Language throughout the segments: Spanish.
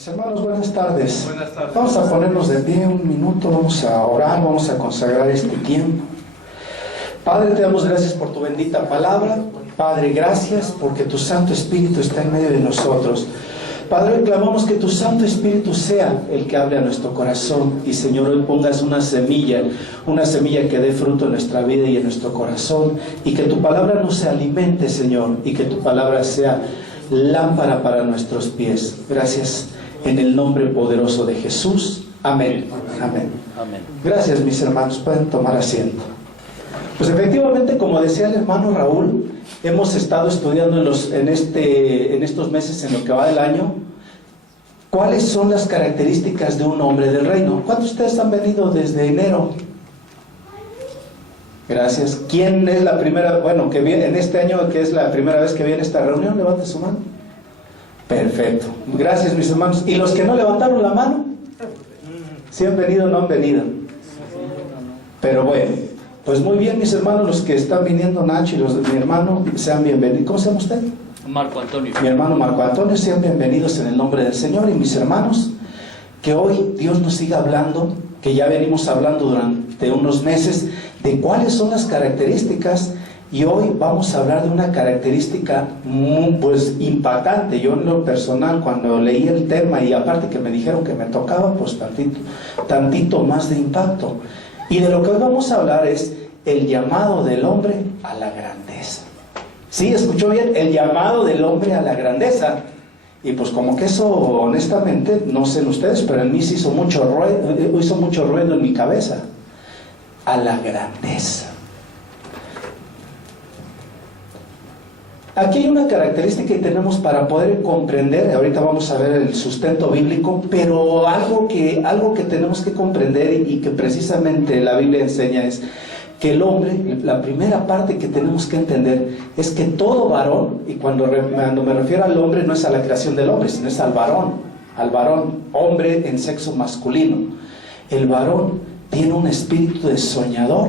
Mis hermanos, buenas tardes. Buenas tardes. Vamos a ponernos de pie un minuto, vamos a orar, vamos a consagrar este tiempo. Padre, te damos gracias por tu bendita palabra. Padre, gracias porque tu Santo Espíritu está en medio de nosotros. Padre, hoy clamamos que tu Santo Espíritu sea el que hable a nuestro corazón. Y Señor, hoy pongas una semilla que dé fruto en nuestra vida y en nuestro corazón. Y que tu palabra nos alimente, Señor, y que tu palabra sea lámpara para nuestros pies. Gracias en el nombre poderoso de Jesús. Amén. Amén. Amén. Gracias, mis hermanos. Pueden tomar asiento. Pues efectivamente, como decía el hermano Raúl, hemos estado estudiando en estos meses, en lo que va del año, cuáles son las características de un hombre del reino. ¿Cuántos de ustedes han venido desde enero? Gracias. ¿Quién es la primera, que viene en este año, que es la primera vez que viene a esta reunión? Levante su mano. Perfecto. Gracias, mis hermanos. ¿Y los que no levantaron la mano? ¿Sí han venido o no han venido? Pero bueno, pues muy bien, mis hermanos, los que están viniendo, Nacho y los de mi hermano, sean bienvenidos. ¿Cómo se llama usted? Marco Antonio. Mi hermano Marco Antonio, sean bienvenidos en el nombre del Señor. Y mis hermanos, que hoy Dios nos siga hablando, que ya venimos hablando durante unos meses, de cuáles son las características. Y hoy vamos a hablar de una característica muy, impactante. Yo en lo personal, cuando leí el tema y aparte que me dijeron que me tocaba, pues tantito más de impacto. Y de lo que hoy vamos a hablar es el llamado del hombre a la grandeza. ¿Sí? ¿Escuchó bien? El llamado del hombre a la grandeza. Y pues como que eso, honestamente, no sé en ustedes, pero en mí sí hizo mucho ruido en mi cabeza. A la grandeza. Aquí hay una característica que tenemos para poder comprender, ahorita vamos a ver el sustento bíblico, pero algo que tenemos que comprender y que precisamente la Biblia enseña es que el hombre, la primera parte que tenemos que entender es que todo varón, y cuando me refiero al hombre no es a la creación del hombre, sino es al varón, hombre en sexo masculino. El varón tiene un espíritu de soñador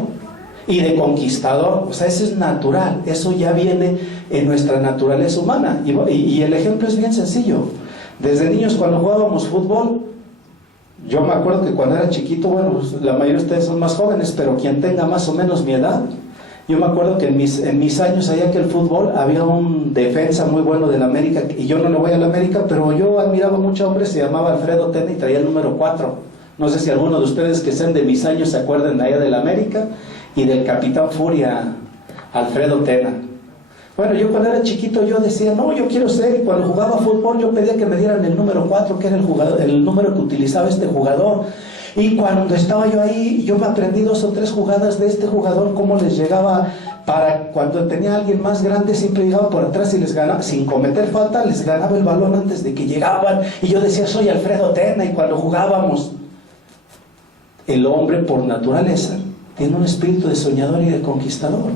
y de conquistador, o sea, eso es natural, eso ya viene en nuestra naturaleza humana. Y el ejemplo es bien sencillo. Desde niños, cuando jugábamos fútbol, yo me acuerdo que cuando era chiquito, la mayoría de ustedes son más jóvenes, pero quien tenga más o menos mi edad, yo me acuerdo que en mis años allá que el fútbol, había un defensa muy bueno del América, y yo no le voy al América, pero yo admiraba mucho a un hombre, se llamaba Alfredo Tena y traía el número 4. No sé si alguno de ustedes que sean de mis años se acuerdan de allá del América y del Capitán Furia, Alfredo Tena. Bueno, yo cuando era chiquito yo decía, no, yo quiero ser, y cuando jugaba fútbol yo pedía que me dieran el número 4, que era el número que utilizaba este jugador. Y cuando estaba yo ahí, yo me aprendí 2 o 3 jugadas de este jugador, cómo les llegaba, para cuando tenía a alguien más grande, siempre llegaba por atrás y les ganaba, sin cometer falta, les ganaba el balón antes de que llegaban. Y yo decía, soy Alfredo Tena, y cuando jugábamos, el hombre por naturaleza tiene un espíritu de soñador y de conquistador.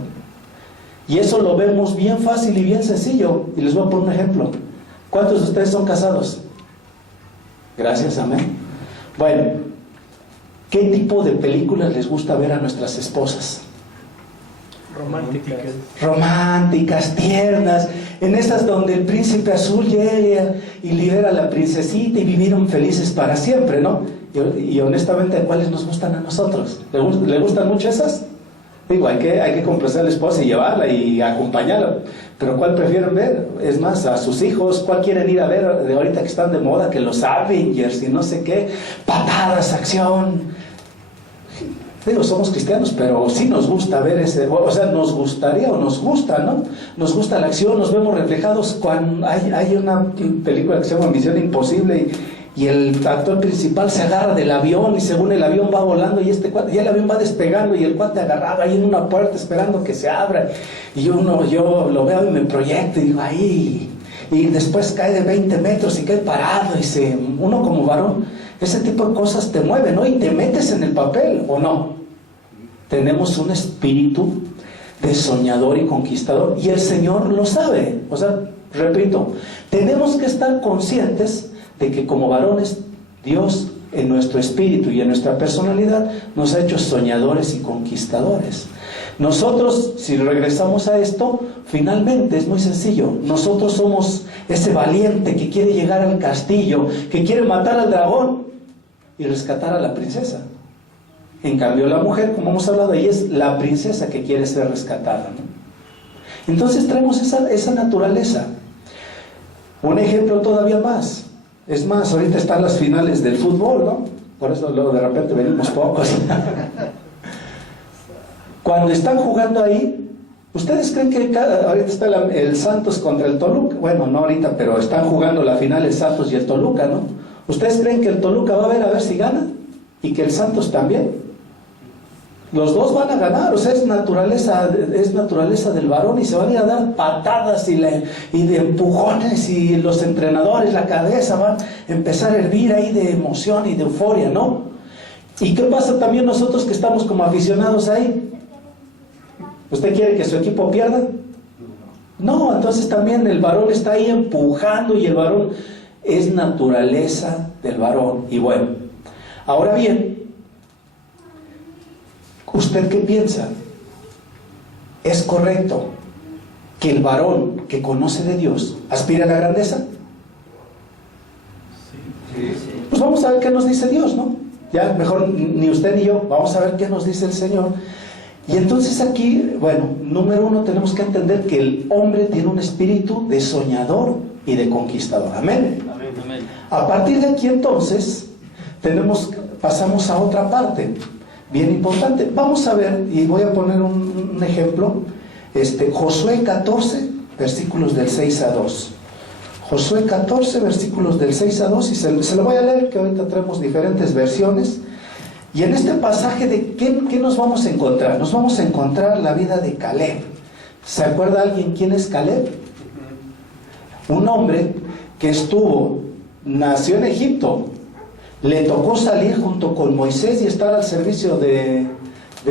Y eso lo vemos bien fácil y bien sencillo. Y les voy a poner un ejemplo. ¿Cuántos de ustedes son casados? Gracias, amén. Bueno, ¿qué tipo de películas les gusta ver a nuestras esposas? Románticas, tiernas, en esas donde el príncipe azul llega y libera a la princesita y vivieron felices para siempre, ¿no? Y honestamente, ¿cuáles nos gustan a nosotros? ¿Le gustan mucho esas? Digo, hay que complacer a la esposa y llevarla y acompañarla, pero ¿cuál prefieren ver? Es más, a sus hijos, ¿cuál quieren ir a ver de ahorita que están de moda? Que los Avengers y no sé qué, patadas, acción. Digo, somos cristianos, pero sí nos gusta ver nos gustaría o nos gusta, ¿no? Nos gusta la acción, nos vemos reflejados cuando hay una película que se llama Misión Imposible y el actor principal se agarra del avión y según el avión va volando y el avión va despegando y el cuate agarrado ahí en una puerta esperando que se abra y yo lo veo y me proyecto y digo ahí y después cae de 20 metros y cae parado y uno como varón, ese tipo de cosas te mueven, ¿no? Y te metes en el papel, ¿o no? Tenemos un espíritu de soñador y conquistador y el Señor lo sabe. O sea, repito, tenemos que estar conscientes de que como varones, Dios en nuestro espíritu y en nuestra personalidad nos ha hecho soñadores y conquistadores. Nosotros, si regresamos a esto, finalmente es muy sencillo. Nosotros somos ese valiente que quiere llegar al castillo, que quiere matar al dragón y rescatar a la princesa. En cambio, la mujer, como hemos hablado, ella es la princesa que quiere ser rescatada, ¿no? Entonces traemos esa naturaleza. Un ejemplo todavía más. Es más, ahorita están las finales del fútbol, ¿no? Por eso luego de repente venimos pocos. Cuando están jugando ahí, ¿ustedes creen que ahorita está el Santos contra el Toluca? Bueno, no ahorita, pero están jugando la final el Santos y el Toluca, ¿no? ¿Ustedes creen que el Toluca va a ver si gana? ¿Y que el Santos también? Los dos van a ganar, o sea, es naturaleza del varón, y se van a ir a dar patadas y de empujones, y los entrenadores, la cabeza van a empezar a hervir ahí de emoción y de euforia, ¿no? ¿Y qué pasa también nosotros que estamos como aficionados ahí? ¿Usted quiere que su equipo pierda? No, entonces también el varón está ahí empujando, y el varón es naturaleza del varón. Y bueno, ahora bien, ¿usted qué piensa? ¿Es correcto que el varón que conoce de Dios aspire a la grandeza? Sí. Pues vamos a ver qué nos dice Dios, ¿no? Ya, mejor ni usted ni yo, vamos a ver qué nos dice el Señor. Y entonces aquí, bueno, número uno, tenemos que entender que el hombre tiene un espíritu de soñador y de conquistador. Amén. Amén, amén. A partir de aquí entonces, pasamos a otra parte bien importante. Vamos a ver, y voy a poner un ejemplo, Josué 14, versículos del 6 a 2. Josué 14, versículos del 6 a 2, y se lo voy a leer, que ahorita traemos diferentes versiones. Y en este pasaje, ¿de qué nos vamos a encontrar? Nos vamos a encontrar la vida de Caleb. ¿Se acuerda alguien quién es Caleb? Un hombre que nació en Egipto, le tocó salir junto con Moisés y estar al servicio de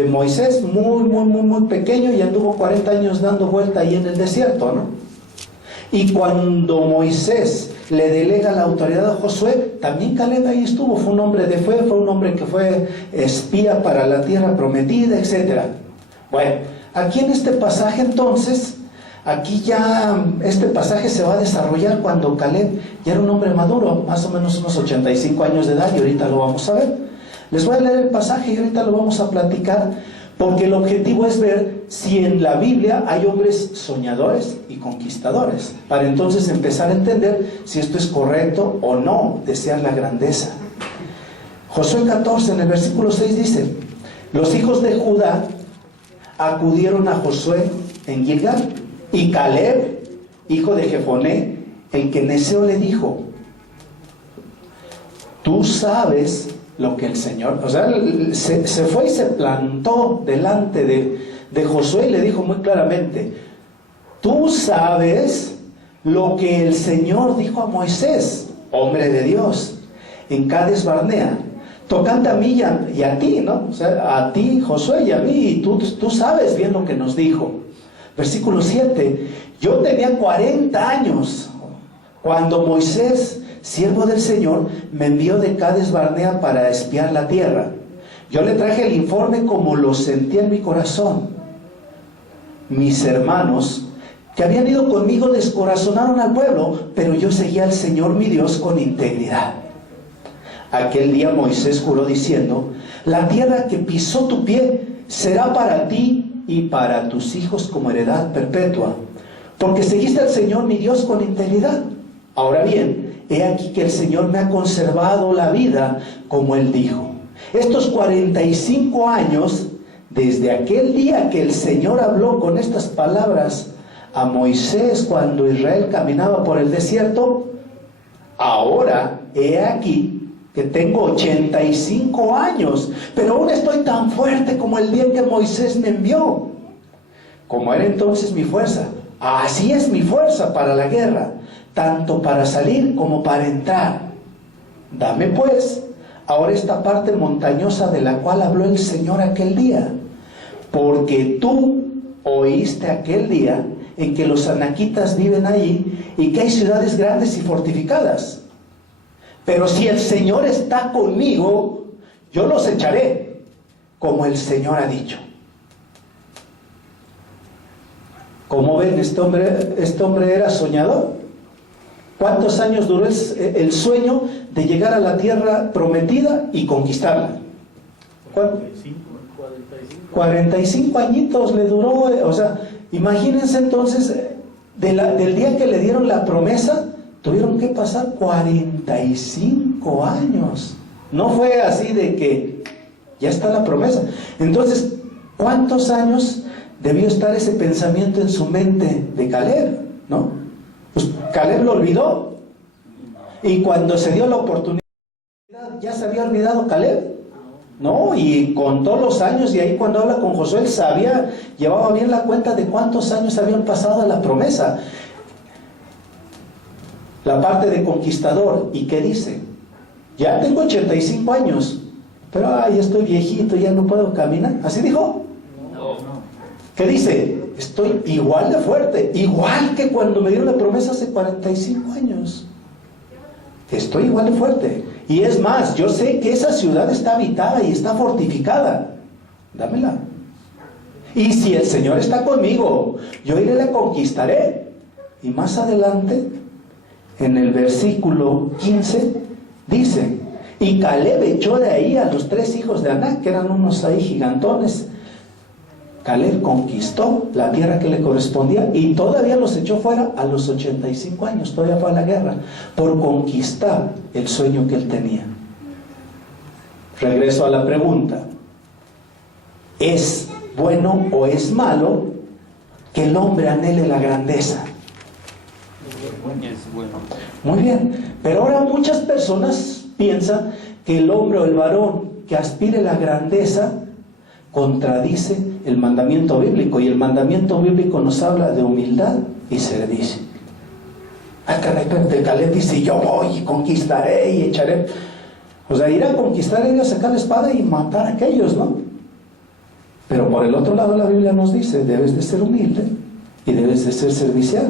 Moisés, muy pequeño, y anduvo 40 años dando vuelta ahí en el desierto, ¿no? Y cuando Moisés le delega la autoridad a Josué, también Caleb ahí estuvo. Fue un hombre de fe, fue un hombre que fue espía para la tierra prometida, etc. Bueno, aquí en este pasaje entonces, este pasaje se va a desarrollar cuando Caleb ya era un hombre maduro, más o menos unos 85 años de edad, y ahorita lo vamos a ver. Les voy a leer el pasaje y ahorita lo vamos a platicar, porque el objetivo es ver si en la Biblia hay hombres soñadores y conquistadores, para entonces empezar a entender si esto es correcto o no, desear la grandeza. Josué 14, en el versículo 6 dice: los hijos de Judá acudieron a Josué en Gilgal, y Caleb, hijo de Jefoné, el quenezeo, le dijo: tú sabes lo que el Señor... O sea, se fue y se plantó delante de Josué y le dijo muy claramente: tú sabes lo que el Señor dijo a Moisés, hombre de Dios, en Cades Barnea, tocante a mí y a ti, ¿no? O sea, a ti, Josué, y a mí, y tú sabes bien lo que nos dijo. Versículo 7: yo tenía 40 años cuando Moisés, siervo del Señor, me envió de Cades Barnea para espiar la tierra. Yo le traje el informe como lo sentí en mi corazón. Mis hermanos que habían ido conmigo descorazonaron al pueblo, pero yo seguía al Señor mi Dios con integridad. Aquel día Moisés juró diciendo: la tierra que pisó tu pie será para ti y para tus hijos como heredad perpetua, porque seguiste al Señor mi Dios con integridad. Ahora bien, he aquí que el Señor me ha conservado la vida, como Él dijo. Estos 45 años, desde aquel día que el Señor habló con estas palabras a Moisés cuando Israel caminaba por el desierto, ahora he aquí que tengo 85 años, pero aún estoy tan fuerte como el día que Moisés me envió. Como era entonces mi fuerza, así es mi fuerza para la guerra, tanto para salir como para entrar. Dame pues ahora esta parte montañosa de la cual habló el Señor aquel día, porque tú oíste aquel día en que los anaquitas viven allí y que hay ciudades grandes y fortificadas. Pero si el Señor está conmigo, yo los echaré, como el Señor ha dicho. Como ven, este hombre era soñador. ¿Cuántos años duró el sueño de llegar a la tierra prometida y conquistarla? 45 añitos le duró. O sea, imagínense entonces, del día que le dieron la promesa, tuvieron que pasar 45 años. No fue así de que ya está la promesa. Entonces, ¿cuántos años debió estar ese pensamiento en su mente de Caleb? ¿No? Pues Caleb lo olvidó. Y cuando se dio la oportunidad, ¿ya se había olvidado Caleb? No, y contó los años, y ahí cuando habla con Josué, él sabía, llevaba bien la cuenta de cuántos años habían pasado de la promesa. La parte de conquistador, ¿y qué dice? Ya tengo 85 años, pero ya estoy viejito, ya no puedo caminar. ¿Así dijo? No. ¿Qué dice? Estoy igual de fuerte, igual que cuando me dieron la promesa hace 45 años. Estoy igual de fuerte. Y es más, yo sé que esa ciudad está habitada y está fortificada. Dámela. Y si el Señor está conmigo, yo iré y la conquistaré. Y más adelante, en el versículo 15, dice: y Caleb echó de ahí a los 3 hijos de Anac, que eran unos ahí gigantones. Caleb conquistó la tierra que le correspondía y todavía los echó fuera a los 85 años, todavía fue a la guerra, por conquistar el sueño que él tenía. Regreso a la pregunta: ¿es bueno o es malo que el hombre anhele la grandeza? Es bueno. Muy bien, pero ahora muchas personas piensan que el hombre o el varón que aspire a la grandeza contradice el mandamiento bíblico, y el mandamiento bíblico nos habla de humildad y servicio. De Caleb dice: yo voy y conquistaré y echaré. O sea, ir a conquistar, ir a sacar la espada y matar a aquellos, ¿no? Pero por el otro lado la Biblia nos dice: debes de ser humilde y debes de ser servicial.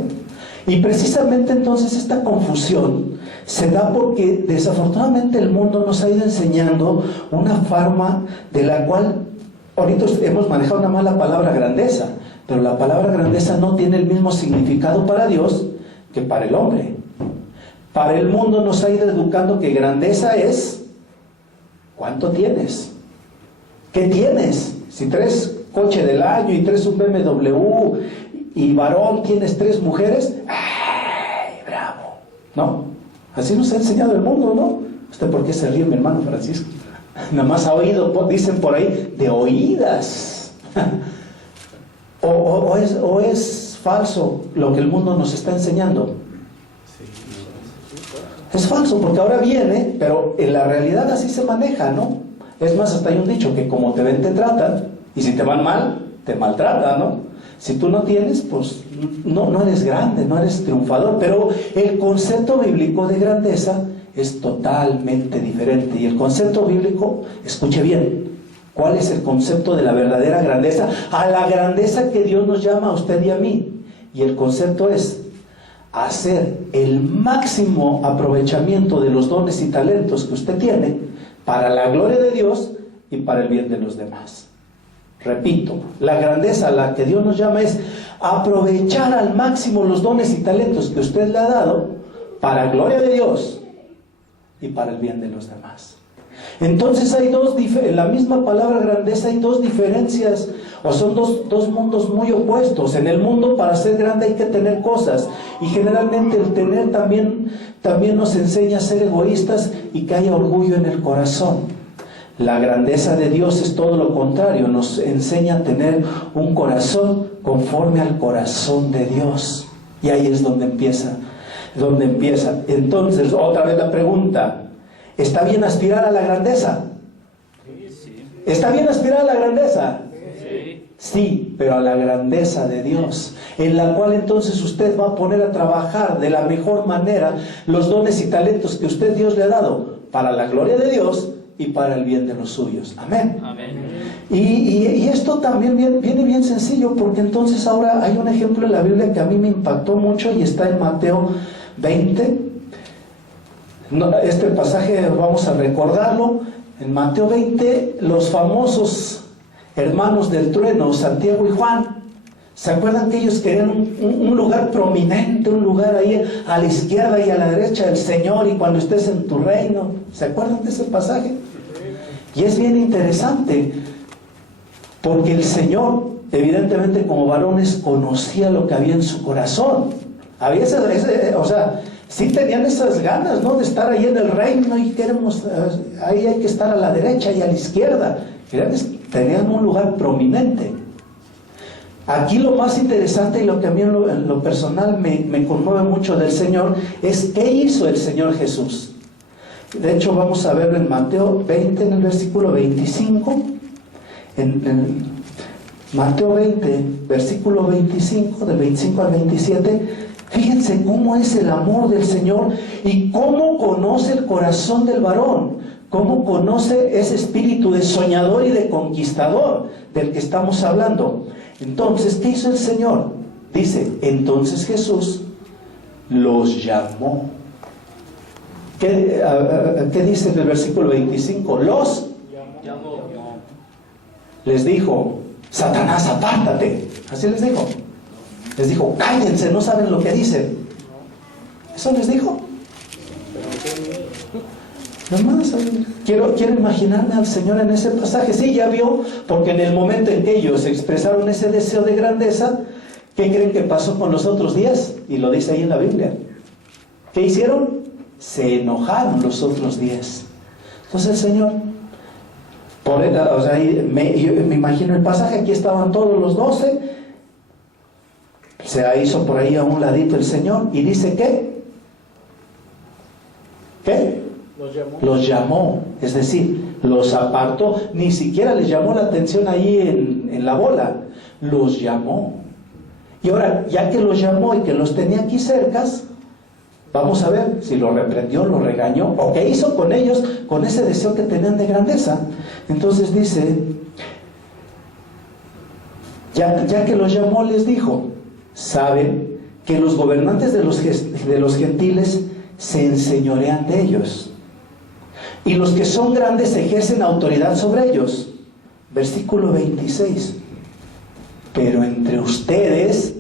Y precisamente entonces esta confusión se da porque desafortunadamente el mundo nos ha ido enseñando una forma de la cual ahorita hemos manejado una mala palabra grandeza, pero la palabra grandeza no tiene el mismo significado para Dios que para el hombre. Para el mundo nos ha ido educando que grandeza es ¿cuánto tienes? ¿Qué tienes? Si traes coche del año y traes un BMW y varón, tienes 3 mujeres, ¡ay, bravo! ¿No? Así nos ha enseñado el mundo, ¿no? ¿Usted por qué se ríe, mi hermano Francisco? Nada más ha oído, dicen por ahí, de oídas. o es falso lo que el mundo nos está enseñando. Es falso, porque ahora viene, pero en la realidad así se maneja, ¿no? Es más, hasta hay un dicho que como te ven te tratan, y si te van mal, te maltratan, ¿no? Si tú no tienes, pues no eres grande, no eres triunfador. Pero el concepto bíblico de grandeza es totalmente diferente. Y el concepto bíblico, escuche bien, ¿cuál es el concepto de la verdadera grandeza? A la grandeza que Dios nos llama a usted y a mí. Y el concepto es hacer el máximo aprovechamiento de los dones y talentos que usted tiene para la gloria de Dios y para el bien de los demás. Repito, la grandeza a la que Dios nos llama es aprovechar al máximo los dones y talentos que usted le ha dado para gloria de Dios y para el bien de los demás. Entonces hay en la misma palabra grandeza hay 2 diferencias, o son dos mundos muy opuestos. En el mundo, para ser grande hay que tener cosas, y generalmente el tener también nos enseña a ser egoístas y que haya orgullo en el corazón. La grandeza de Dios es todo lo contrario, nos enseña a tener un corazón conforme al corazón de Dios, y ahí es donde empieza. Entonces, otra vez la pregunta: ¿está bien aspirar a la grandeza? Sí. ¿Está bien aspirar a la grandeza? Sí, pero a la grandeza de Dios, en la cual entonces usted va a poner a trabajar de la mejor manera los dones y talentos que usted Dios le ha dado para la gloria de Dios y para el bien de los suyos. Amén. Amén. Y esto también viene bien sencillo, porque entonces ahora hay un ejemplo en la Biblia que a mí me impactó mucho y está en Mateo 20. Este pasaje vamos a recordarlo. En Mateo 20, los famosos hermanos del trueno, Santiago y Juan, ¿Se acuerdan que ellos querían un lugar prominente, un lugar ahí a la izquierda y a la derecha del Señor, y cuando estés en tu reino? ¿Se acuerdan de ese pasaje? Y es bien interesante, porque el Señor, evidentemente como varones, conocía lo que había en su corazón. Había sí tenían esas ganas, ¿no?, de estar ahí en el reino, y queremos, ahí hay que estar a la derecha y a la izquierda. Tenían un lugar prominente. Aquí lo más interesante, y lo que a mí en lo personal me conmueve mucho del Señor, es qué hizo el Señor Jesús. De hecho, vamos a verlo en Mateo 20, en el versículo 25. En Mateo 20, versículo 25, del 25 al 27. Fíjense cómo es el amor del Señor y cómo conoce el corazón del varón, cómo conoce ese espíritu de soñador y de conquistador del que estamos hablando. Entonces, ¿qué hizo el Señor? Dice, entonces Jesús los llamó. ¿Qué dice en el versículo 25? Los llamó. Les dijo, Satanás, apártate. Así les dijo. Les dijo, cállense, no saben lo que dicen. ¿Eso les dijo? Hermanos, quiero imaginarme al Señor en ese pasaje. Sí, ya vio, porque en el momento en que ellos expresaron ese deseo de grandeza, ¿qué creen que pasó con los otros 10? Y lo dice ahí en la Biblia. ¿Qué hicieron? Se enojaron los otros 10. Entonces el Señor, yo me imagino el pasaje, aquí estaban todos los 12, se hizo por ahí a un ladito el Señor, y dice ¿qué? Los llamó, es decir, los apartó. Ni siquiera les llamó la atención ahí en la bola, los llamó. Y ahora, ya que los llamó y que los tenía aquí cercas, vamos a ver si lo reprendió, lo regañó, o qué hizo con ellos, con ese deseo que tenían de grandeza. Entonces dice, ya que los llamó, les dijo, saben que los gobernantes de los gentiles se enseñorean de ellos, y los que son grandes ejercen autoridad sobre ellos. Versículo 26. Pero entre ustedes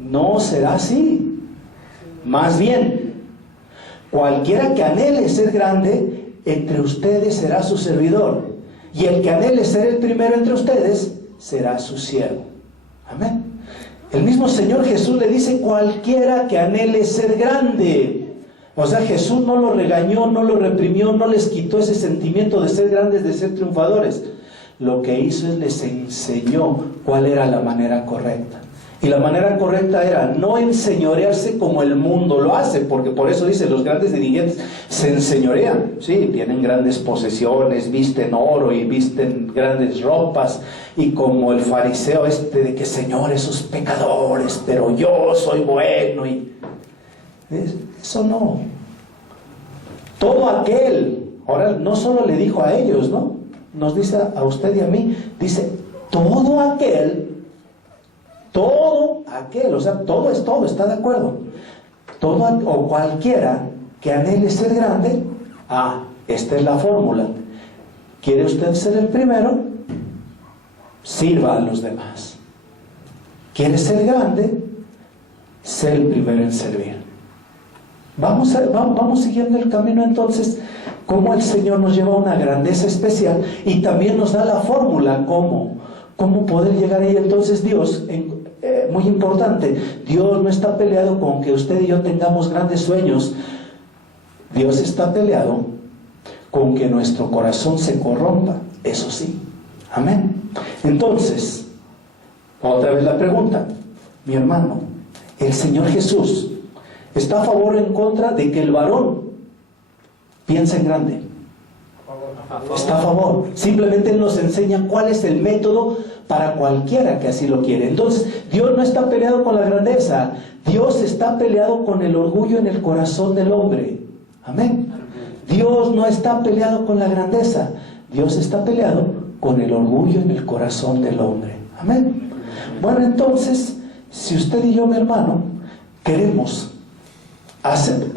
no será así. Más bien, cualquiera que anhele ser grande entre ustedes será su servidor, y el que anhele ser el primero entre ustedes será su siervo. Amén. El mismo Señor Jesús le dice, cualquiera que anhele ser grande. O sea, Jesús no lo regañó, no lo reprimió, no les quitó ese sentimiento de ser grandes, de ser triunfadores. Lo que hizo es les enseñó cuál era la manera correcta. Y la manera correcta era no enseñorearse como el mundo lo hace, porque por eso dice, los grandes dirigentes se enseñorean. Sí, tienen grandes posesiones, visten oro y visten grandes ropas, y como el fariseo de que Señor, esos pecadores, pero yo soy bueno, y eso no. Todo aquel, ahora no solo le dijo a ellos, ¿no? Nos dice a usted y a mí, dice, todo aquel, o sea, todo es todo, ¿está de acuerdo? Todo o cualquiera que anhele ser grande, esta es la fórmula. ¿Quiere usted ser el primero? Sirva a los demás. ¿Quiere ser grande? Sé el primero en servir. Vamos siguiendo el camino entonces, cómo el Señor nos lleva a una grandeza especial, y también nos da la fórmula cómo poder llegar ahí. Entonces Dios, muy importante, Dios no está peleado con que usted y yo tengamos grandes sueños. Dios está peleado con que nuestro corazón se corrompa, eso sí. Amén. Entonces, otra vez la pregunta, mi hermano, ¿el Señor Jesús está a favor o en contra de que el varón piense en grande? Está a favor. Simplemente Él nos enseña cuál es el método para cualquiera que así lo quiere. Entonces, Dios no está peleado con la grandeza. Dios está peleado con el orgullo en el corazón del hombre. Amén. Dios no está peleado con la grandeza. Dios está peleado con el orgullo en el corazón del hombre. Amén. Bueno, entonces, si usted y yo, mi hermano, queremos hacer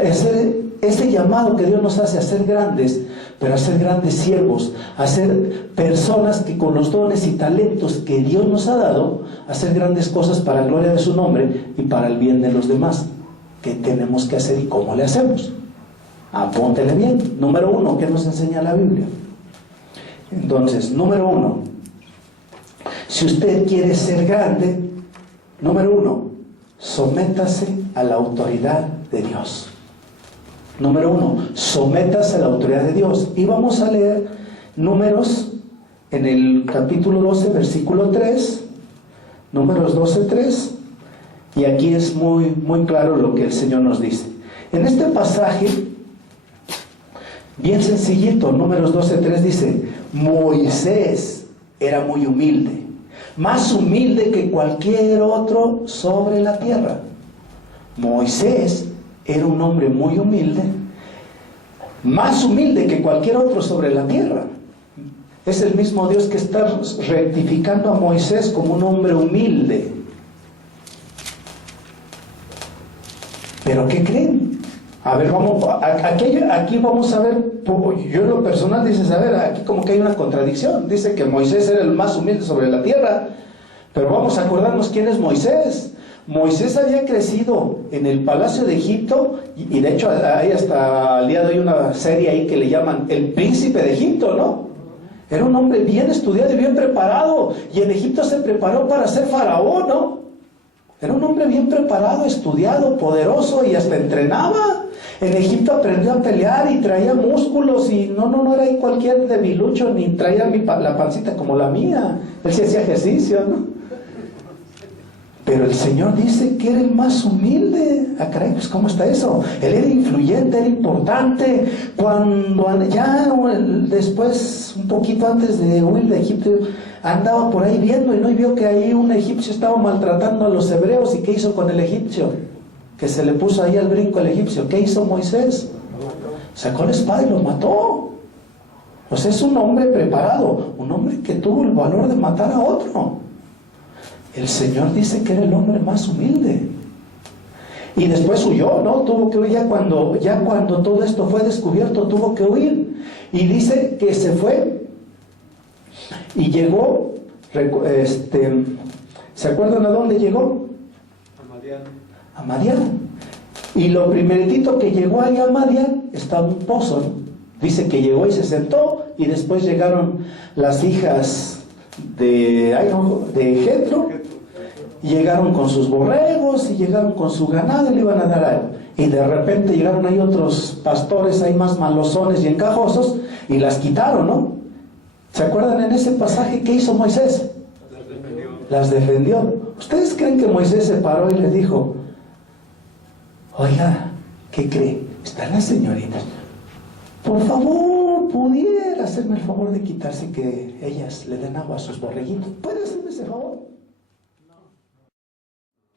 ese llamado que Dios nos hace a ser grandes, pero a ser grandes siervos, a ser personas que con los dones y talentos que Dios nos ha dado, hacer grandes cosas para la gloria de su nombre y para el bien de los demás. ¿Qué tenemos que hacer y cómo le hacemos? Apúntele bien. Número 1, ¿qué nos enseña la Biblia? Entonces, número 1, si usted quiere ser grande, número 1, sométase a la autoridad de Dios. Número 1, sométase a la autoridad de Dios. Y vamos a leer Números en el capítulo 12, versículo 3, Números 12, 3, y aquí es muy claro lo que el Señor nos dice. En este pasaje, bien sencillito, Números 12, 3 dice: Moisés era muy humilde, más humilde que cualquier otro sobre la tierra. Moisés era un hombre muy humilde, más humilde que cualquier otro sobre la tierra. Es el mismo Dios que está rectificando a Moisés como un hombre humilde. ¿Pero qué creen? A ver, aquí vamos a ver, yo en lo personal dices, a ver, aquí como que hay una contradicción. Dice que Moisés era el más humilde sobre la tierra, pero vamos a acordarnos quién es Moisés. Moisés había crecido en el palacio de Egipto, y de hecho hay hasta el día de hoy una serie ahí que le llaman El Príncipe de Egipto, ¿no? Era un hombre bien estudiado y bien preparado, y en Egipto se preparó para ser faraón, ¿no? Era un hombre bien preparado, estudiado, poderoso, y hasta entrenaba. En Egipto aprendió a pelear y traía músculos, y no era ahí cualquier debilucho, ni traía la pancita como la mía. Él sí hacía ejercicio, ¿no? Pero el Señor dice que era el más humilde. Ah, caray, pues ¿cómo está eso? Él era influyente, era importante. Cuando ya después, un poquito antes de huir de Egipto, andaba por ahí viendo y vio que ahí un egipcio estaba maltratando a los hebreos. ¿Y qué hizo con el egipcio? Que se le puso ahí al brinco el egipcio. ¿Qué hizo Moisés? Sacó la espada y lo mató. O sea, es un hombre preparado, un hombre que tuvo el valor de matar a otro. El Señor dice que era el hombre más humilde. Y después huyó, ¿no? Tuvo que huir ya cuando todo esto fue descubierto, tuvo que huir. Y dice que se fue y llegó, ¿se acuerdan a dónde llegó? A Madián. Y lo primeritito que llegó ahí a Madián estaba un pozo, ¿no? Dice que llegó y se sentó, y después llegaron las hijas de Jetro, y llegaron con sus borregos y llegaron con su ganado y le iban a dar algo. Y de repente llegaron ahí otros pastores ahí más malosones y encajosos y las quitaron, ¿no? ¿Se acuerdan en ese pasaje qué hizo Moisés? Las defendió. ¿Ustedes creen que Moisés se paró y les dijo: oiga, ¿qué cree? Están las señoritas, por favor, pudiera hacerme el favor de quitarse, que ellas le den agua a sus borreguitos? ¿Puede hacerme ese favor?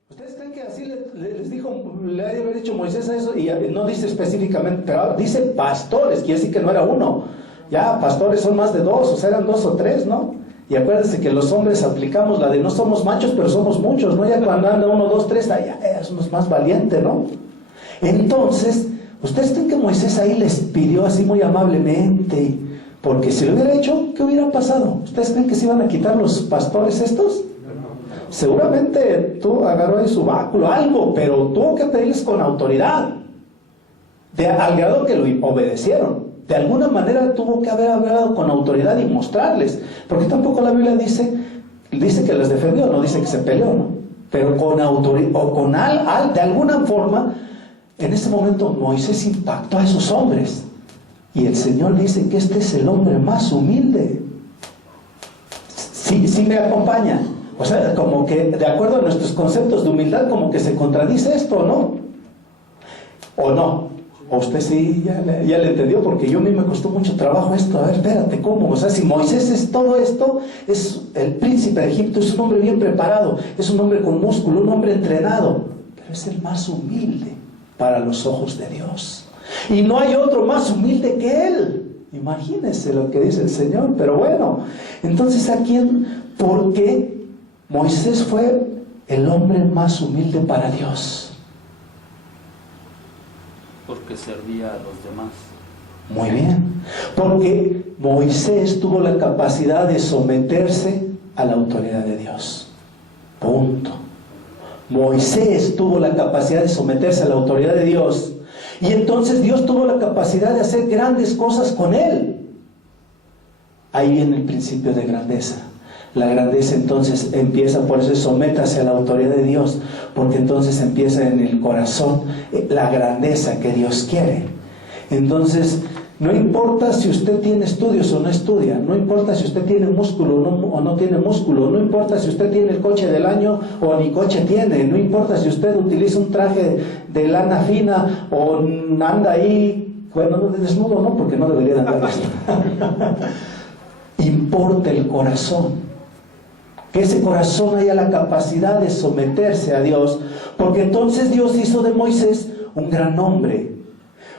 ¿Ustedes creen que así les dijo, le ha de haber dicho Moisés a eso? Y no dice específicamente, pero dice pastores, quiere decir que no era uno. Ya, pastores son más de dos, o sea, eran 2 o 3, ¿no? Y acuérdense que los hombres aplicamos la de no somos machos, pero somos muchos, ¿no? Ya cuando anda 1, 2, 3, ya somos más valientes, ¿no? Entonces, ¿ustedes creen que Moisés ahí les pidió así muy amablemente? Porque si lo hubiera hecho, ¿qué hubiera pasado? ¿Ustedes creen que se iban a quitar los pastores estos? Seguramente tú agarró ahí su báculo, algo, pero tuvo que pedirles con autoridad, al grado que lo obedecieron. De alguna manera tuvo que haber hablado con autoridad y mostrarles, porque tampoco la Biblia dice que les defendió, no dice que se peleó, ¿no? Pero con autoridad o de alguna forma. En ese momento Moisés impactó a esos hombres, y el Señor dice que este es el hombre más humilde. Sí me acompaña. O sea, como que de acuerdo a nuestros conceptos de humildad, como que se contradice esto, ¿no? ¿O no? ¿O usted sí ya le entendió? Porque a mí me costó mucho trabajo esto. A ver, espérate, ¿cómo? O sea, si Moisés es todo esto, es el príncipe de Egipto, es un hombre bien preparado, es un hombre con músculo, un hombre entrenado, pero es el más humilde para los ojos de Dios. Y no hay otro más humilde que él. Imagínense lo que dice el Señor. Pero bueno, entonces aquí, ¿por qué Moisés fue el hombre más humilde para Dios? Porque servía a los demás. Muy bien, porque Moisés tuvo la capacidad de someterse a la autoridad de Dios. Punto. Moisés tuvo la capacidad de someterse a la autoridad de Dios, y entonces Dios tuvo la capacidad de hacer grandes cosas con él. Ahí viene el principio de grandeza. La grandeza entonces empieza, por eso sométase a la autoridad de Dios, porque entonces empieza en el corazón la grandeza que Dios quiere. Entonces, no importa si usted tiene estudios o no estudia, no importa si usted tiene músculo o no tiene músculo, no importa si usted tiene el coche del año o ni coche tiene, no importa si usted utiliza un traje de lana fina o anda ahí, bueno, desnudo no, porque no debería de andar desnudo. Importa el corazón. Que ese corazón haya la capacidad de someterse a Dios, porque entonces Dios hizo de Moisés un gran hombre,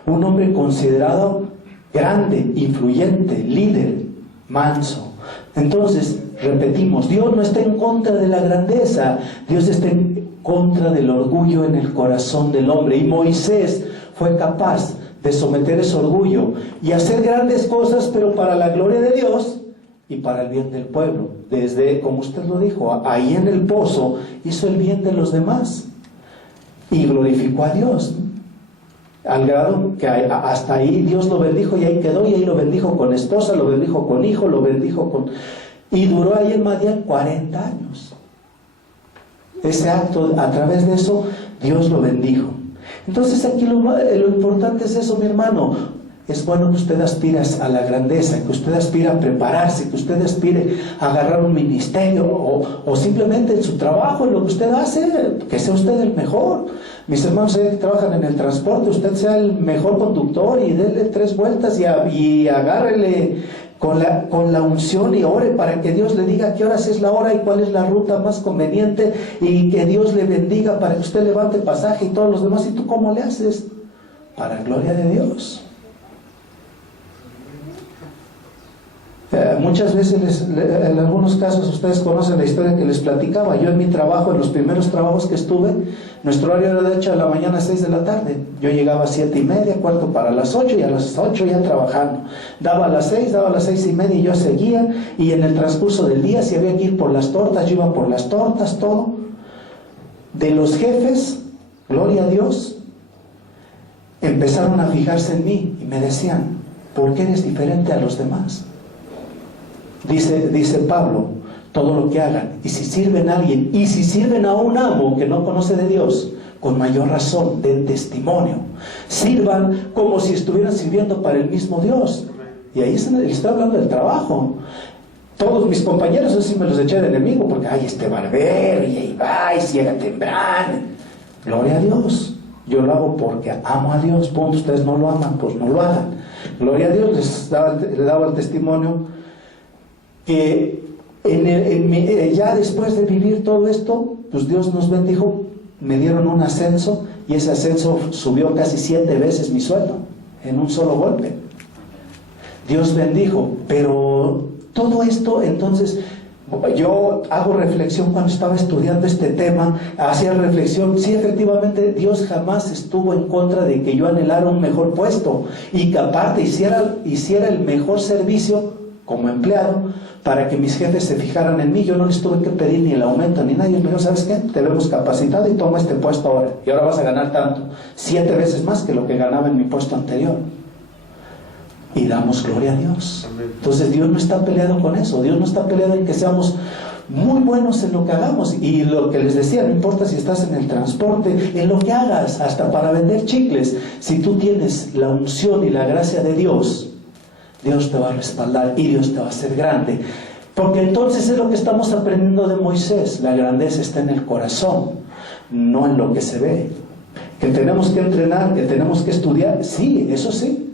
un hombre considerado grande, influyente, líder, manso. Entonces, repetimos, Dios no está en contra de la grandeza, Dios está en contra del orgullo en el corazón del hombre, y Moisés fue capaz de someter ese orgullo y hacer grandes cosas, pero para la gloria de Dios y para el bien del pueblo. Desde, como usted lo dijo, ahí en el pozo hizo el bien de los demás y glorificó a Dios, al grado que hasta ahí Dios lo bendijo y ahí quedó, y ahí lo bendijo con esposa, lo bendijo con hijo, lo bendijo con... y duró ahí en Madián 40 años. Ese acto, a través de eso Dios lo bendijo. Entonces aquí lo importante es eso, mi hermano. Es bueno que usted aspire a la grandeza, que usted aspire a prepararse, que usted aspire a agarrar un ministerio o simplemente en su trabajo, en lo que usted hace, que sea usted el mejor. Mis hermanos que trabajan en el transporte, usted sea el mejor conductor y déle 3 vueltas y agárrele con la unción y ore para que Dios le diga qué horas es la hora y cuál es la ruta más conveniente, y que Dios le bendiga para que usted levante pasaje y todos los demás. ¿Y tú cómo le haces? Para gloria de Dios. Muchas veces, en algunos casos, ustedes conocen la historia que les platicaba. Yo en mi trabajo, en los primeros trabajos que estuve, nuestro horario era de 8 de la mañana a 6 de la tarde. Yo llegaba a 7:30, cuarto para las 8, y a las 8 ya trabajando. Daba a las 6, daba a las 6:30 y yo seguía. Y en el transcurso del día, si había que ir por las tortas, yo iba por las tortas, todo. De los jefes, gloria a Dios, empezaron a fijarse en mí y me decían: ¿por qué eres diferente a los demás? Dice Pablo, todo lo que hagan, y si sirven a alguien, y si sirven a un amo que no conoce de Dios, con mayor razón, den testimonio. Sirvan como si estuvieran sirviendo para el mismo Dios. Y ahí estoy hablando del trabajo. Todos mis compañeros, eso sí me los eché de enemigo, porque ay, este barbero, y ahí va, y si llega temprano. Gloria a Dios. Yo lo hago porque amo a Dios. Punto. Ustedes no lo aman, pues no lo hagan. Gloria a Dios. Les daba el testimonio que ya después de vivir todo esto, pues Dios nos bendijo, me dieron un ascenso, y ese ascenso subió casi 7 veces mi sueldo en un solo golpe. Dios bendijo. Pero todo esto, entonces, yo hago reflexión cuando estaba estudiando este tema, hacía reflexión, sí, efectivamente Dios jamás estuvo en contra de que yo anhelara un mejor puesto y que aparte hiciera el mejor servicio como empleado, para que mis jefes se fijaran en mí. Yo no les tuve que pedir ni el aumento ni nada. Ellos me dijeron: ¿sabes qué? Te vemos capacitado y toma este puesto ahora, y ahora vas a ganar tanto, 7 veces más que lo que ganaba en mi puesto anterior. Y damos gloria a Dios. Entonces Dios no está peleado con eso. Dios no está peleado en que seamos muy buenos en lo que hagamos. Y lo que les decía, no importa si estás en el transporte, en lo que hagas, hasta para vender chicles, si tú tienes la unción y la gracia de Dios, Dios te va a respaldar y Dios te va a hacer grande. Porque entonces es lo que estamos aprendiendo de Moisés. La grandeza está en el corazón, no en lo que se ve. Que tenemos que entrenar, que tenemos que estudiar, sí, eso sí.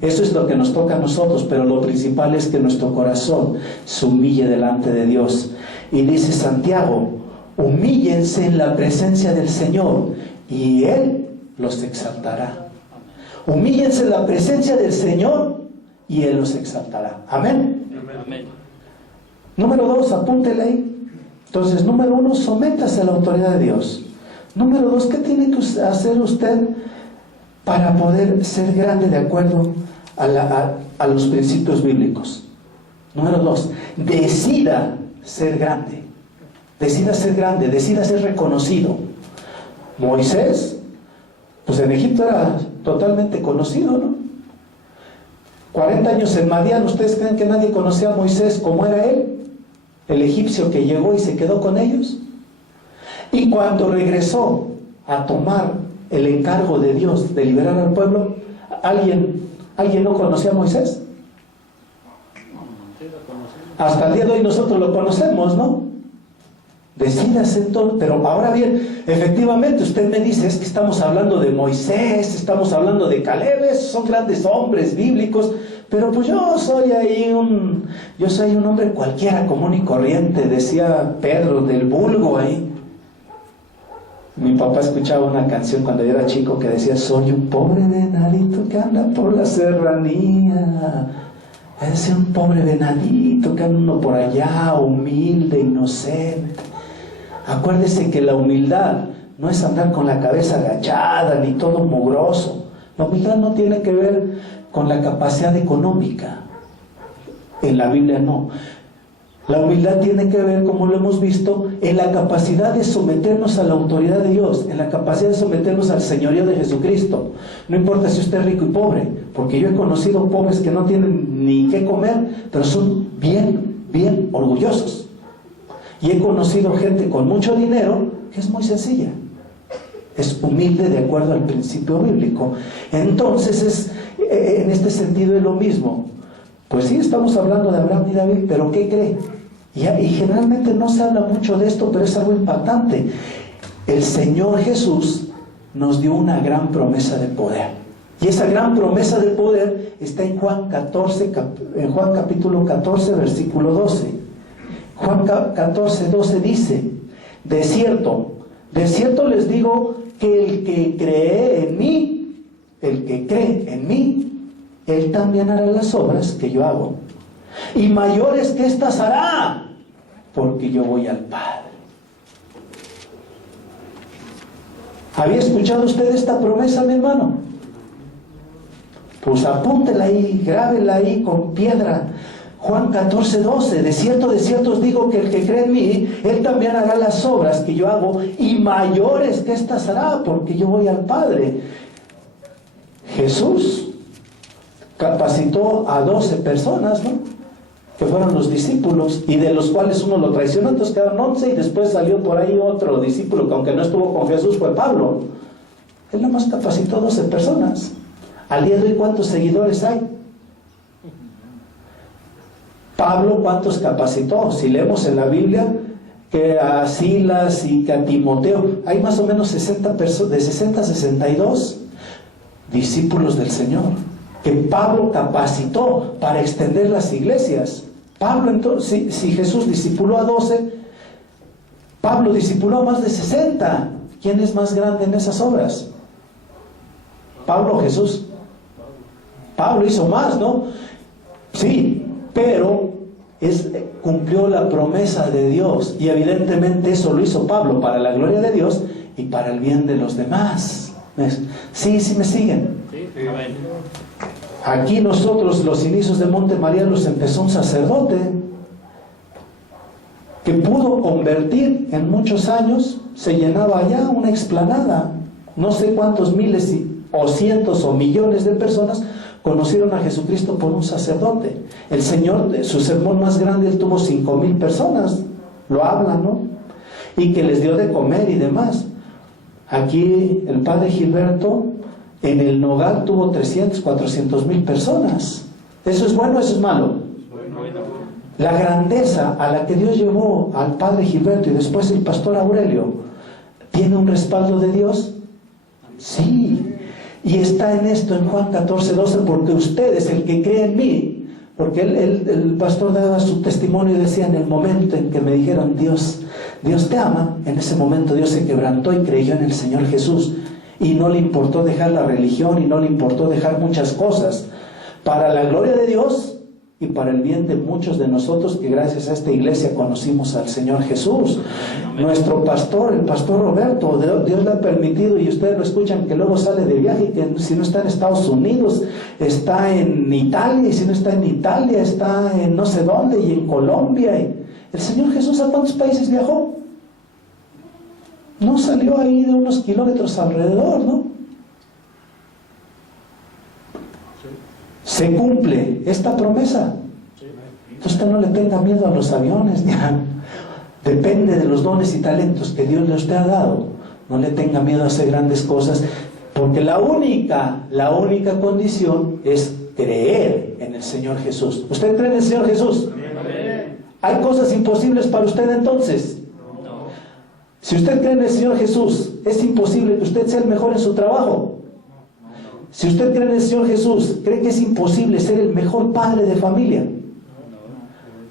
Eso es lo que nos toca a nosotros, pero lo principal es que nuestro corazón se humille delante de Dios. Y dice Santiago: humíllense en la presencia del Señor y Él los exaltará. Humíllense en la presencia del Señor y Él los exaltará. Amén. Amén. Número 2, apúntele ahí. Entonces, número 1, sométase a la autoridad de Dios. Número 2, ¿qué tiene que hacer usted para poder ser grande de acuerdo a los principios bíblicos. Número 2, decida ser grande. Decida ser grande, decida ser reconocido. Moisés, pues en Egipto era totalmente conocido, ¿no? 40 años en Madián, ¿ustedes creen que nadie conocía a Moisés como era él? El egipcio que llegó y se quedó con ellos. Y cuando regresó a tomar el encargo de Dios de liberar al pueblo, ¿alguien no conocía a Moisés? Hasta el día de hoy nosotros lo conocemos, ¿no? Decídase todo, pero ahora bien, efectivamente usted me dice, es que estamos hablando de Moisés, estamos hablando de Caleb, son grandes hombres bíblicos, pero pues yo soy un hombre cualquiera, común y corriente, decía Pedro, del vulgo ahí. Mi papá escuchaba una canción cuando yo era chico que decía, soy un pobre venadito que anda por la serranía. Es un pobre venadito que anda uno por allá, humilde, inocente. Acuérdese que la humildad no es andar con la cabeza agachada ni todo mugroso. La humildad no tiene que ver con la capacidad económica. En la Biblia no. La humildad tiene que ver, como lo hemos visto, en la capacidad de someternos a la autoridad de Dios, en la capacidad de someternos al señorío de Jesucristo. No importa si usted es rico y pobre, porque yo he conocido pobres que no tienen ni qué comer, pero son bien orgullosos. Y he conocido gente con mucho dinero que es muy sencilla. Es humilde de acuerdo al principio bíblico. Entonces, en este sentido es lo mismo. Pues sí, estamos hablando de Abraham y David, pero ¿qué cree? Y generalmente no se habla mucho de esto, pero es algo impactante. El Señor Jesús nos dio una gran promesa de poder. Y esa gran promesa de poder está en Juan capítulo 14, versículo 12. Juan 14, 12 dice, de cierto les digo que el que cree en mí, él también hará las obras que yo hago. Y mayores que estas hará, porque yo voy al Padre. ¿Había escuchado usted esta promesa, mi hermano? Pues apúntela ahí, grábela ahí con piedra. Juan 14, 12, de cierto os digo que el que cree en mí, él también hará las obras que yo hago, y mayores que estas hará, porque yo voy al Padre. Jesús capacitó a 12 personas, ¿no? Que fueron los discípulos, y de los cuales uno lo traicionó, entonces quedaron 11, y después salió por ahí otro discípulo, que aunque no estuvo con Jesús, fue Pablo. Él nomás capacitó a 12 personas. Al día de hoy, ¿cuántos seguidores hay? Pablo, ¿cuántos capacitó? Si leemos en la Biblia que a Silas y que a Timoteo, hay más o menos 60 personas, de 60 a 62 discípulos del Señor, que Pablo capacitó para extender las iglesias. Pablo, entonces, si Jesús discipuló a 12, Pablo discipuló a más de 60. ¿Quién es más grande en esas obras? ¿Pablo o Jesús? Pablo hizo más, ¿no? Sí, pero cumplió la promesa de Dios, y evidentemente eso lo hizo Pablo para la gloria de Dios y para el bien de los demás. Sí me siguen. Aquí nosotros, los inicios de Monte María, los empezó un sacerdote que pudo convertir en muchos años. Se llenaba allá una explanada, no sé cuántos miles o cientos o millones de personas conocieron a Jesucristo por un sacerdote. El Señor, su sermón más grande, él tuvo 5,000 personas, lo hablan, ¿no? Y que les dio de comer y demás. Aquí el padre Gilberto en el Nogal tuvo 300, 400 mil personas. ¿Eso es bueno o eso es malo? La grandeza a la que Dios llevó al padre Gilberto y después el pastor Aurelio, ¿tiene un respaldo de Dios? Sí. Y está en esto, en Juan 14, 12, porque ustedes, el que cree en mí, porque el pastor daba su testimonio y decía, en el momento en que me dijeron Dios te ama, en ese momento Dios se quebrantó y creyó en el Señor Jesús, y no le importó dejar la religión y no le importó dejar muchas cosas para la gloria de Dios y para el bien de muchos de nosotros que gracias a esta iglesia conocimos al Señor Jesús. Nuestro pastor, el pastor Roberto, Dios le ha permitido, y ustedes lo escuchan, que luego sale de viaje, y que si no está en Estados Unidos, está en Italia, y si no está en Italia, está en no sé dónde, y en Colombia. El Señor Jesús, ¿a cuántos países viajó? No salió ahí de unos kilómetros alrededor, ¿no? Se cumple esta promesa. Usted no le tenga miedo a los aviones, ya. Depende de los dones y talentos que Dios le usted ha dado. No le tenga miedo a hacer grandes cosas, porque la única condición es creer en el Señor Jesús. ¿Usted cree en el Señor Jesús? ¿Hay cosas imposibles para usted entonces? Si usted cree en el Señor Jesús, ¿es imposible que usted sea el mejor en su trabajo? Si usted cree en el Señor Jesús, ¿cree que es imposible ser el mejor padre de familia?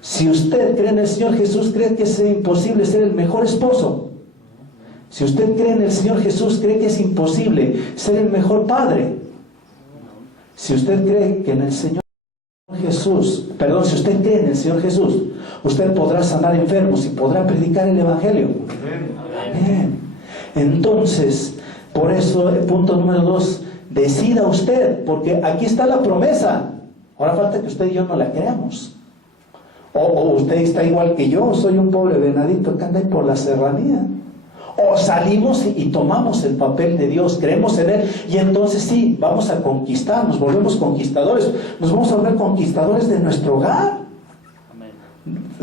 Si usted cree en el Señor Jesús, ¿cree que es imposible ser el mejor esposo? Si usted cree en el Señor Jesús, ¿cree que es imposible ser el mejor padre? Si usted cree que en el Señor Jesús, si usted cree en el Señor Jesús, usted podrá sanar enfermos y podrá predicar el Evangelio. Amén. Entonces, por eso, el punto número 2, decida usted, porque aquí está la promesa. Ahora falta que usted y yo no la creamos. O usted está igual que yo, soy un pobre venadito que anda ahí por la serranía. O salimos y tomamos el papel de Dios, creemos en Él, y entonces sí, vamos a conquistar, nos volvemos conquistadores, nos vamos a volver conquistadores de nuestro hogar.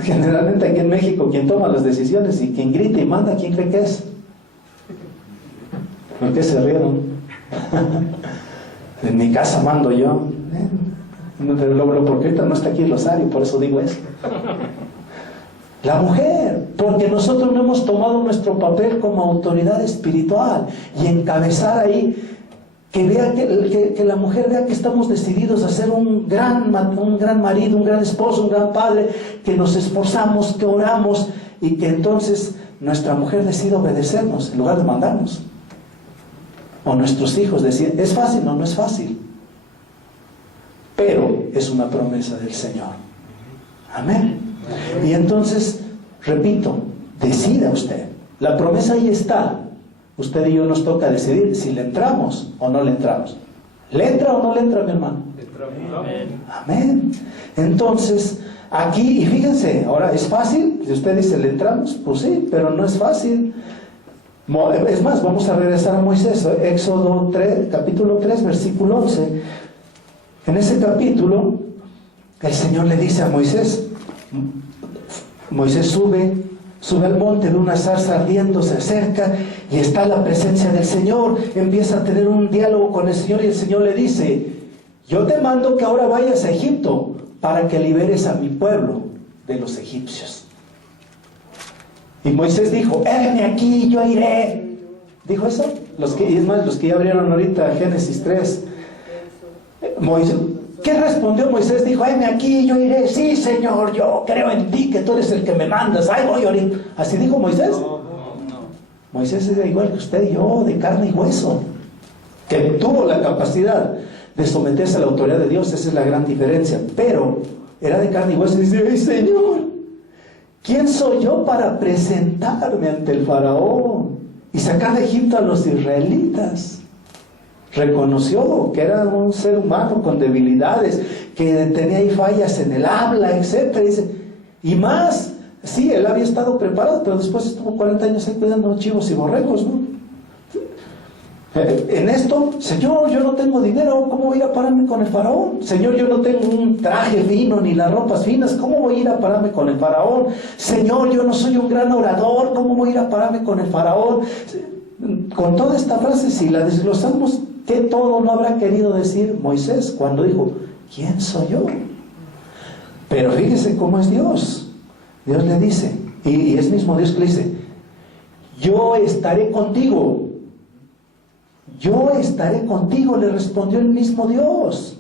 Generalmente aquí en México quien toma las decisiones y quien grita y manda, ¿quién cree que es? ¿Por qué se rieron? En mi casa mando yo. Pero porque ahorita no está aquí el Rosario, por eso digo eso. La mujer, porque nosotros no hemos tomado nuestro papel como autoridad espiritual y encabezar ahí, que la mujer vea que estamos decididos a ser un gran marido, un gran esposo, un gran padre, que nos esforzamos, que oramos, y que entonces nuestra mujer decida obedecernos en lugar de mandarnos. O nuestros hijos deciden, ¿es fácil? No, no es fácil. Pero es una promesa del Señor. Amén. Y entonces, repito, decida usted. La promesa ahí está. Usted y yo nos toca decidir si le entramos o no le entramos. ¿Le entra o no le entra, mi hermano? Amén. Amén. Entonces, aquí, y fíjense, ahora, ¿es fácil? Si usted dice, ¿le entramos? Pues sí, pero no es fácil. Es más, vamos a regresar a Moisés, Éxodo 3, capítulo 3, versículo 11. En ese capítulo, el Señor le dice a Moisés, sube al monte, ve una zarza ardiendo, se acerca y está la presencia del Señor, empieza a tener un diálogo con el Señor y el Señor le dice, yo te mando que ahora vayas a Egipto para que liberes a mi pueblo de los egipcios. Y Moisés dijo, heme aquí, yo iré. ¿Dijo eso? Los que ya abrieron ahorita Génesis 3. ¿Qué respondió Moisés? Dijo, heme aquí, yo iré. Sí, Señor, yo creo en ti, que tú eres el que me mandas. Ay, voy ahorita. ¿Así dijo Moisés? No. Moisés era igual que usted y yo, de carne y hueso, que tuvo la capacidad de someterse a la autoridad de Dios. Esa es la gran diferencia. Pero era de carne y hueso y dice, ay, Señor, ¿quién soy yo para presentarme ante el faraón y sacar de Egipto a los israelitas? Reconoció que era un ser humano con debilidades, que tenía ahí fallas en el habla, etc. Y más, sí, él había estado preparado, pero después estuvo 40 años ahí cuidando chivos y borregos, ¿no? En esto, Señor, yo no tengo dinero, ¿cómo voy a ir a pararme con el faraón? Señor, yo no tengo un traje fino ni las ropas finas, ¿cómo voy a ir a pararme con el faraón? Señor, yo no soy un gran orador, ¿cómo voy a ir a pararme con el faraón? Con toda esta frase, si la desglosamos, ¿qué todo no habrá querido decir Moisés cuando dijo, ¿quién soy yo? Pero fíjese cómo es Dios. Dios le dice, y es mismo Dios que le dice, yo estaré contigo. Yo estaré contigo, le respondió el mismo Dios.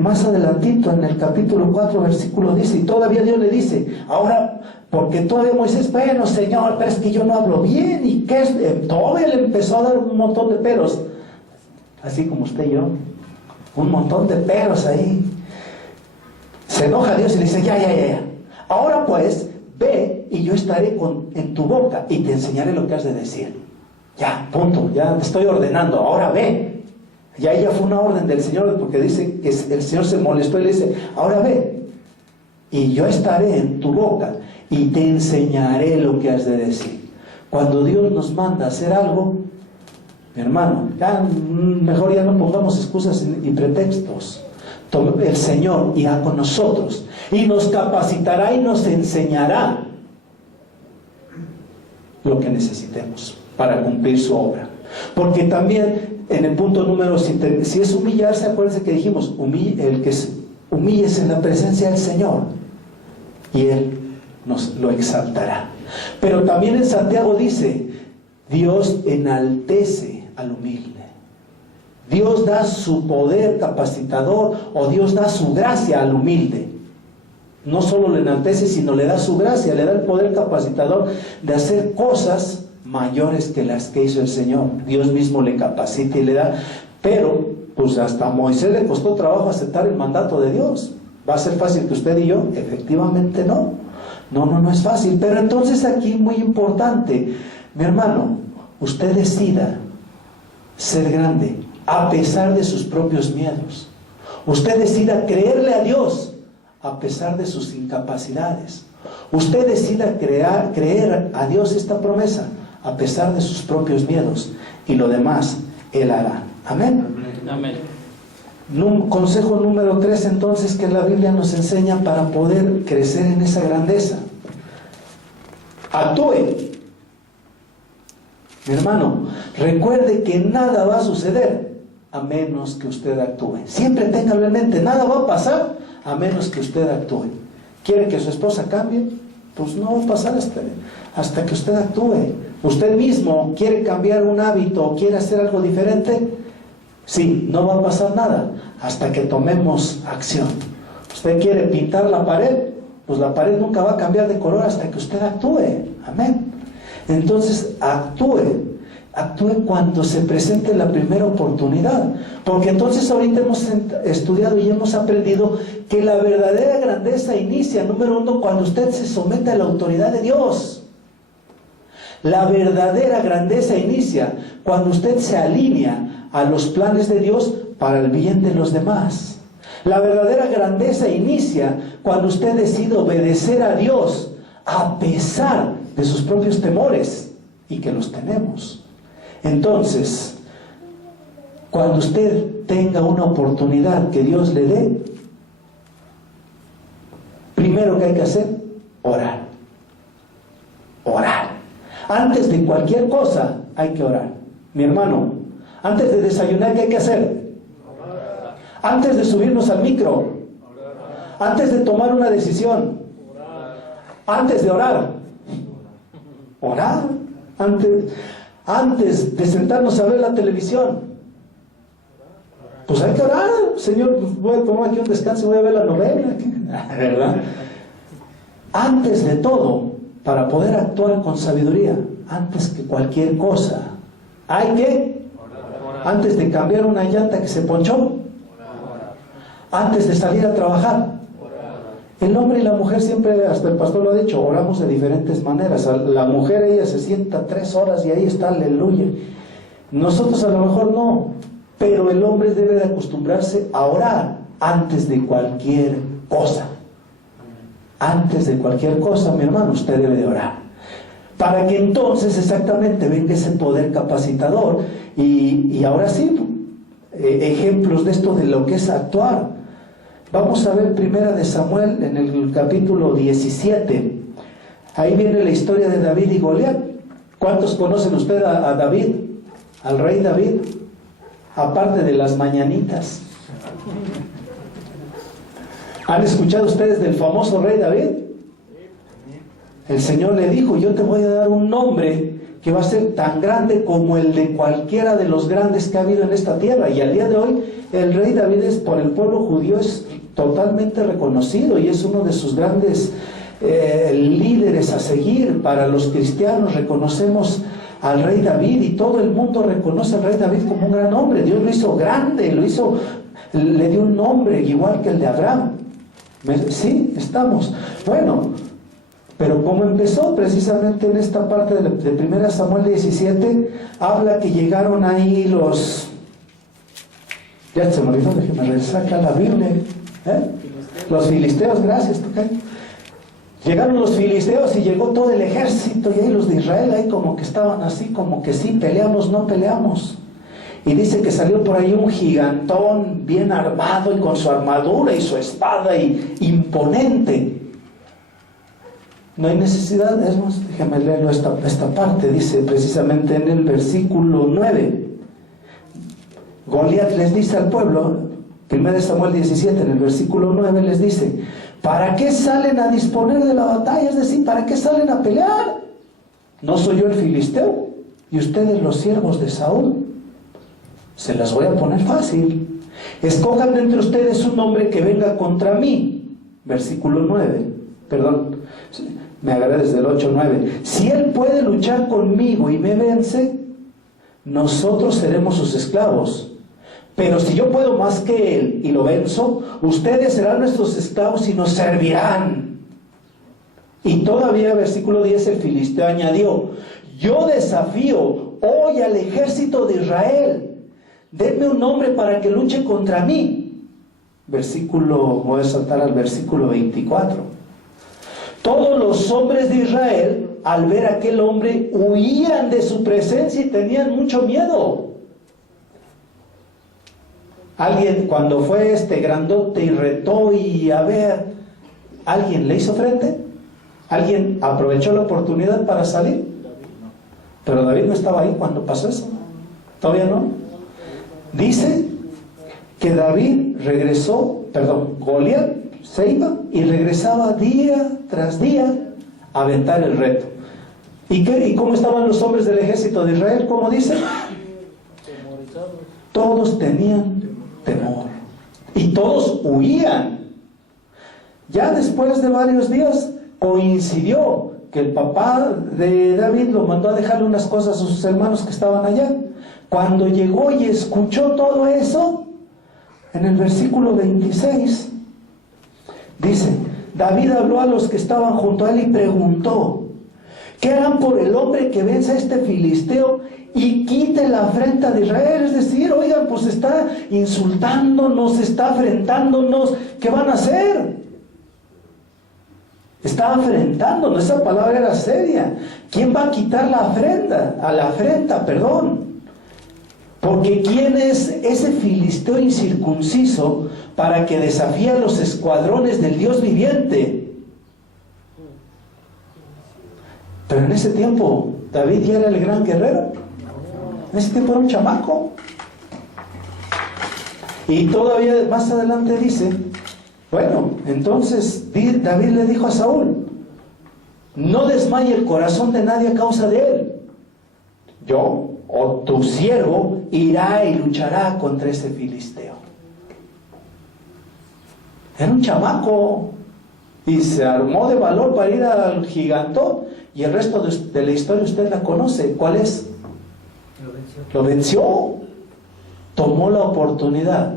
Más adelantito, en el capítulo 4, versículo 10, y todavía Dios le dice, ahora, porque todavía Moisés, bueno, Señor, pero es que yo no hablo bien, y qué es, todavía le empezó a dar un montón de peros, así como usted y yo, un montón de peros ahí. Se enoja Dios y le dice, ya. Ahora pues, ve y yo estaré en tu boca y te enseñaré lo que has de decir. Ya, punto, ya te estoy ordenando, ahora ve. Ya ella fue una orden del Señor, porque dice que el Señor se molestó y le dice, ahora ve. Y yo estaré en tu boca y te enseñaré lo que has de decir. Cuando Dios nos manda a hacer algo, mi hermano, mejor ya no pongamos excusas y pretextos. El Señor irá con nosotros y nos capacitará y nos enseñará lo que necesitemos para cumplir su obra. Porque también en el punto número, si es humillarse, acuérdense que dijimos, humíllese en la presencia del Señor y Él nos lo exaltará. Pero también en Santiago dice, Dios enaltece al humilde. Dios da su poder capacitador, o Dios da su gracia al humilde. No solo le enaltece, sino le da su gracia, le da el poder capacitador de hacer cosas mayores que las que hizo el Señor. Dios mismo le capacita y le da. Pero pues hasta a Moisés le costó trabajo aceptar el mandato de Dios. ¿Va a ser fácil que usted y yo? Efectivamente no. No es fácil. Pero entonces aquí muy importante, mi hermano, usted decida ser grande a pesar de sus propios miedos. Usted decida creerle a Dios a pesar de sus incapacidades. Usted decida creer a Dios esta promesa a pesar de sus propios miedos, y lo demás Él hará. Amén. Amén. Consejo número 3 entonces que la Biblia nos enseña para poder crecer en esa grandeza. Actúe. Mi hermano, recuerde que nada va a suceder a menos que usted actúe. Siempre téngalo en mente, nada va a pasar a menos que usted actúe. ¿Quiere que su esposa cambie? Pues no va a pasar hasta que usted actúe. ¿Usted mismo quiere cambiar un hábito o quiere hacer algo diferente? Sí, no va a pasar nada hasta que tomemos acción. ¿Usted quiere pintar la pared? Pues la pared nunca va a cambiar de color hasta que usted actúe. Amén. Entonces, actúe cuando se presente la primera oportunidad, porque entonces ahorita hemos estudiado y hemos aprendido que la verdadera grandeza inicia, número 1, cuando usted se somete a la autoridad de Dios. La verdadera grandeza inicia cuando usted se alinea a los planes de Dios para el bien de los demás. La verdadera grandeza inicia cuando usted decide obedecer a Dios a pesar de sus propios temores, y que los tenemos. Entonces, cuando usted tenga una oportunidad que Dios le dé, primero que hay que hacer, orar. Antes de cualquier cosa hay que orar. Mi hermano, antes de desayunar, ¿qué hay que hacer? Antes de subirnos al micro, antes de tomar una decisión, antes de orar, antes de sentarnos a ver la televisión, pues hay que orar. Señor, voy a tomar aquí un descanso y voy a ver la novela, ¿verdad? Antes de todo, para poder actuar con sabiduría, antes que cualquier cosa, hay que, antes de cambiar una llanta que se ponchó, antes de salir a trabajar. El hombre y la mujer siempre, hasta el pastor lo ha dicho, oramos de diferentes maneras. La mujer, ella se sienta 3 horas y ahí está, aleluya. Nosotros a lo mejor no, pero el hombre debe de acostumbrarse a orar antes de cualquier cosa. Antes de cualquier cosa, mi hermano, usted debe de orar. Para que entonces exactamente venga ese poder capacitador. Y ahora sí, ejemplos de esto, de lo que es actuar. Vamos a ver Primera de Samuel en el capítulo 17. Ahí viene la historia de David y Goliat. ¿Cuántos conocen usted a David? Al rey David. Aparte de las mañanitas. ¿Han escuchado ustedes del famoso rey David? El Señor le dijo, yo te voy a dar un nombre que va a ser tan grande como el de cualquiera de los grandes que ha habido en esta tierra. Y al día de hoy, el rey David por el pueblo judío es totalmente reconocido y es uno de sus grandes líderes a seguir. Para los cristianos reconocemos al rey David y todo el mundo reconoce al rey David como un gran hombre. Dios lo hizo grande, le dio un nombre igual que el de Abraham. Sí, estamos. Bueno, pero como empezó precisamente en esta parte de 1 Samuel 17, habla que llegaron ahí los... Ya se me olvidó, déjeme regresar acá a la Biblia. Los filisteos, gracias, tocayo. Llegaron los filisteos y llegó todo el ejército, y ahí los de Israel ahí como que estaban así, como que sí, peleamos, no peleamos. Y dice que salió por ahí un gigantón bien armado y con su armadura y su espada y imponente. No hay necesidad, es más, déjame leerlo esta parte, dice precisamente en el versículo 9. Goliat les dice al pueblo, 1 Samuel 17, en el versículo 9 les dice: ¿para qué salen a disponer de la batalla? Es decir, ¿para qué salen a pelear? ¿No soy yo el filisteo? ¿Y ustedes los siervos de Saúl? Se las voy a poner fácil. Escojan de entre ustedes un hombre que venga contra mí. Versículo 9. Perdón, me agarré desde el 8-9. Si él puede luchar conmigo y me vence, nosotros seremos sus esclavos. Pero si yo puedo más que él y lo venzo, ustedes serán nuestros esclavos y nos servirán. Y todavía, versículo 10, el filisteo añadió: yo desafío hoy al ejército de Israel. Denme un hombre para que luche contra mí. Voy a saltar al versículo 24. Todos los hombres de Israel, al ver a aquel hombre, huían de su presencia y tenían mucho miedo. Alguien, cuando fue grandote y retó y a ver, ¿alguien le hizo frente? ¿Alguien aprovechó la oportunidad para salir? Pero David no estaba ahí cuando pasó eso. ¿Todavía no? Dice que David Goliat se iba y regresaba día tras día a aventar el reto. ¿Y cómo estaban los hombres del ejército de Israel? ¿Cómo dice? Todos tenían temor y todos huían. Ya después de varios días coincidió que el papá de David lo mandó a dejarle unas cosas a sus hermanos que estaban allá. Cuando llegó y escuchó todo eso, en el versículo 26 dice: David habló a los que estaban junto a él y preguntó: ¿qué harán por el hombre que vence a este filisteo y quite la afrenta de Israel? Es decir, oigan, pues está insultándonos, está afrentándonos, ¿qué van a hacer? Está afrentándonos, esa palabra era seria. ¿Quién va a quitar la afrenta? Porque ¿quién es ese filisteo incircunciso para que desafíe a los escuadrones del Dios viviente? Pero en ese tiempo David ya era el gran guerrero. En ese tiempo era un chamaco. Y todavía más adelante dice: bueno, entonces David le dijo a Saúl: no desmaye el corazón de nadie a causa de él. Yo o tu siervo irá y luchará contra ese filisteo. Era un chamaco y se armó de valor para ir al gigantón, y el resto de la historia usted la conoce. ¿Cuál es? Lo venció. Tomó la oportunidad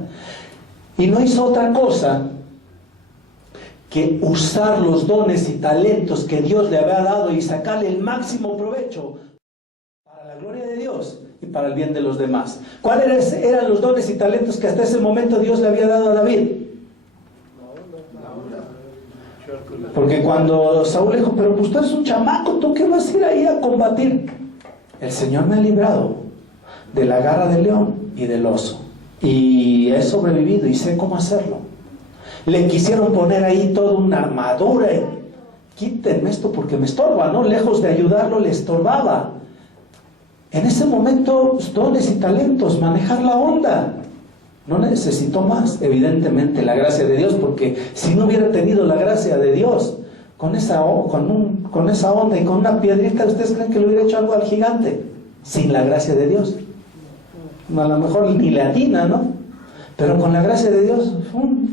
y no hizo otra cosa que usar los dones y talentos que Dios le había dado y sacarle el máximo provecho para la gloria de Dios y para el bien de los demás. ¿Cuáles eran los dones y talentos que hasta ese momento Dios le había dado a David? Porque cuando Saúl le dijo: pero pues tú eres un chamaco, ¿tú qué vas a ir ahí a combatir? El Señor me ha librado de la garra del león y del oso, y he sobrevivido y sé cómo hacerlo. Le quisieron poner ahí toda una armadura y quítenme esto porque me estorba, ¿no? Lejos de ayudarlo, le estorbaba. En ese momento, pues, dones y talentos, manejar la onda. No necesitó más, evidentemente, la gracia de Dios, porque si no hubiera tenido la gracia de Dios, con esa onda y con una piedrita, ¿ustedes creen que le hubiera hecho algo al gigante? Sin la gracia de Dios. A lo mejor ni le atina, ¿no? Pero con la gracia de Dios,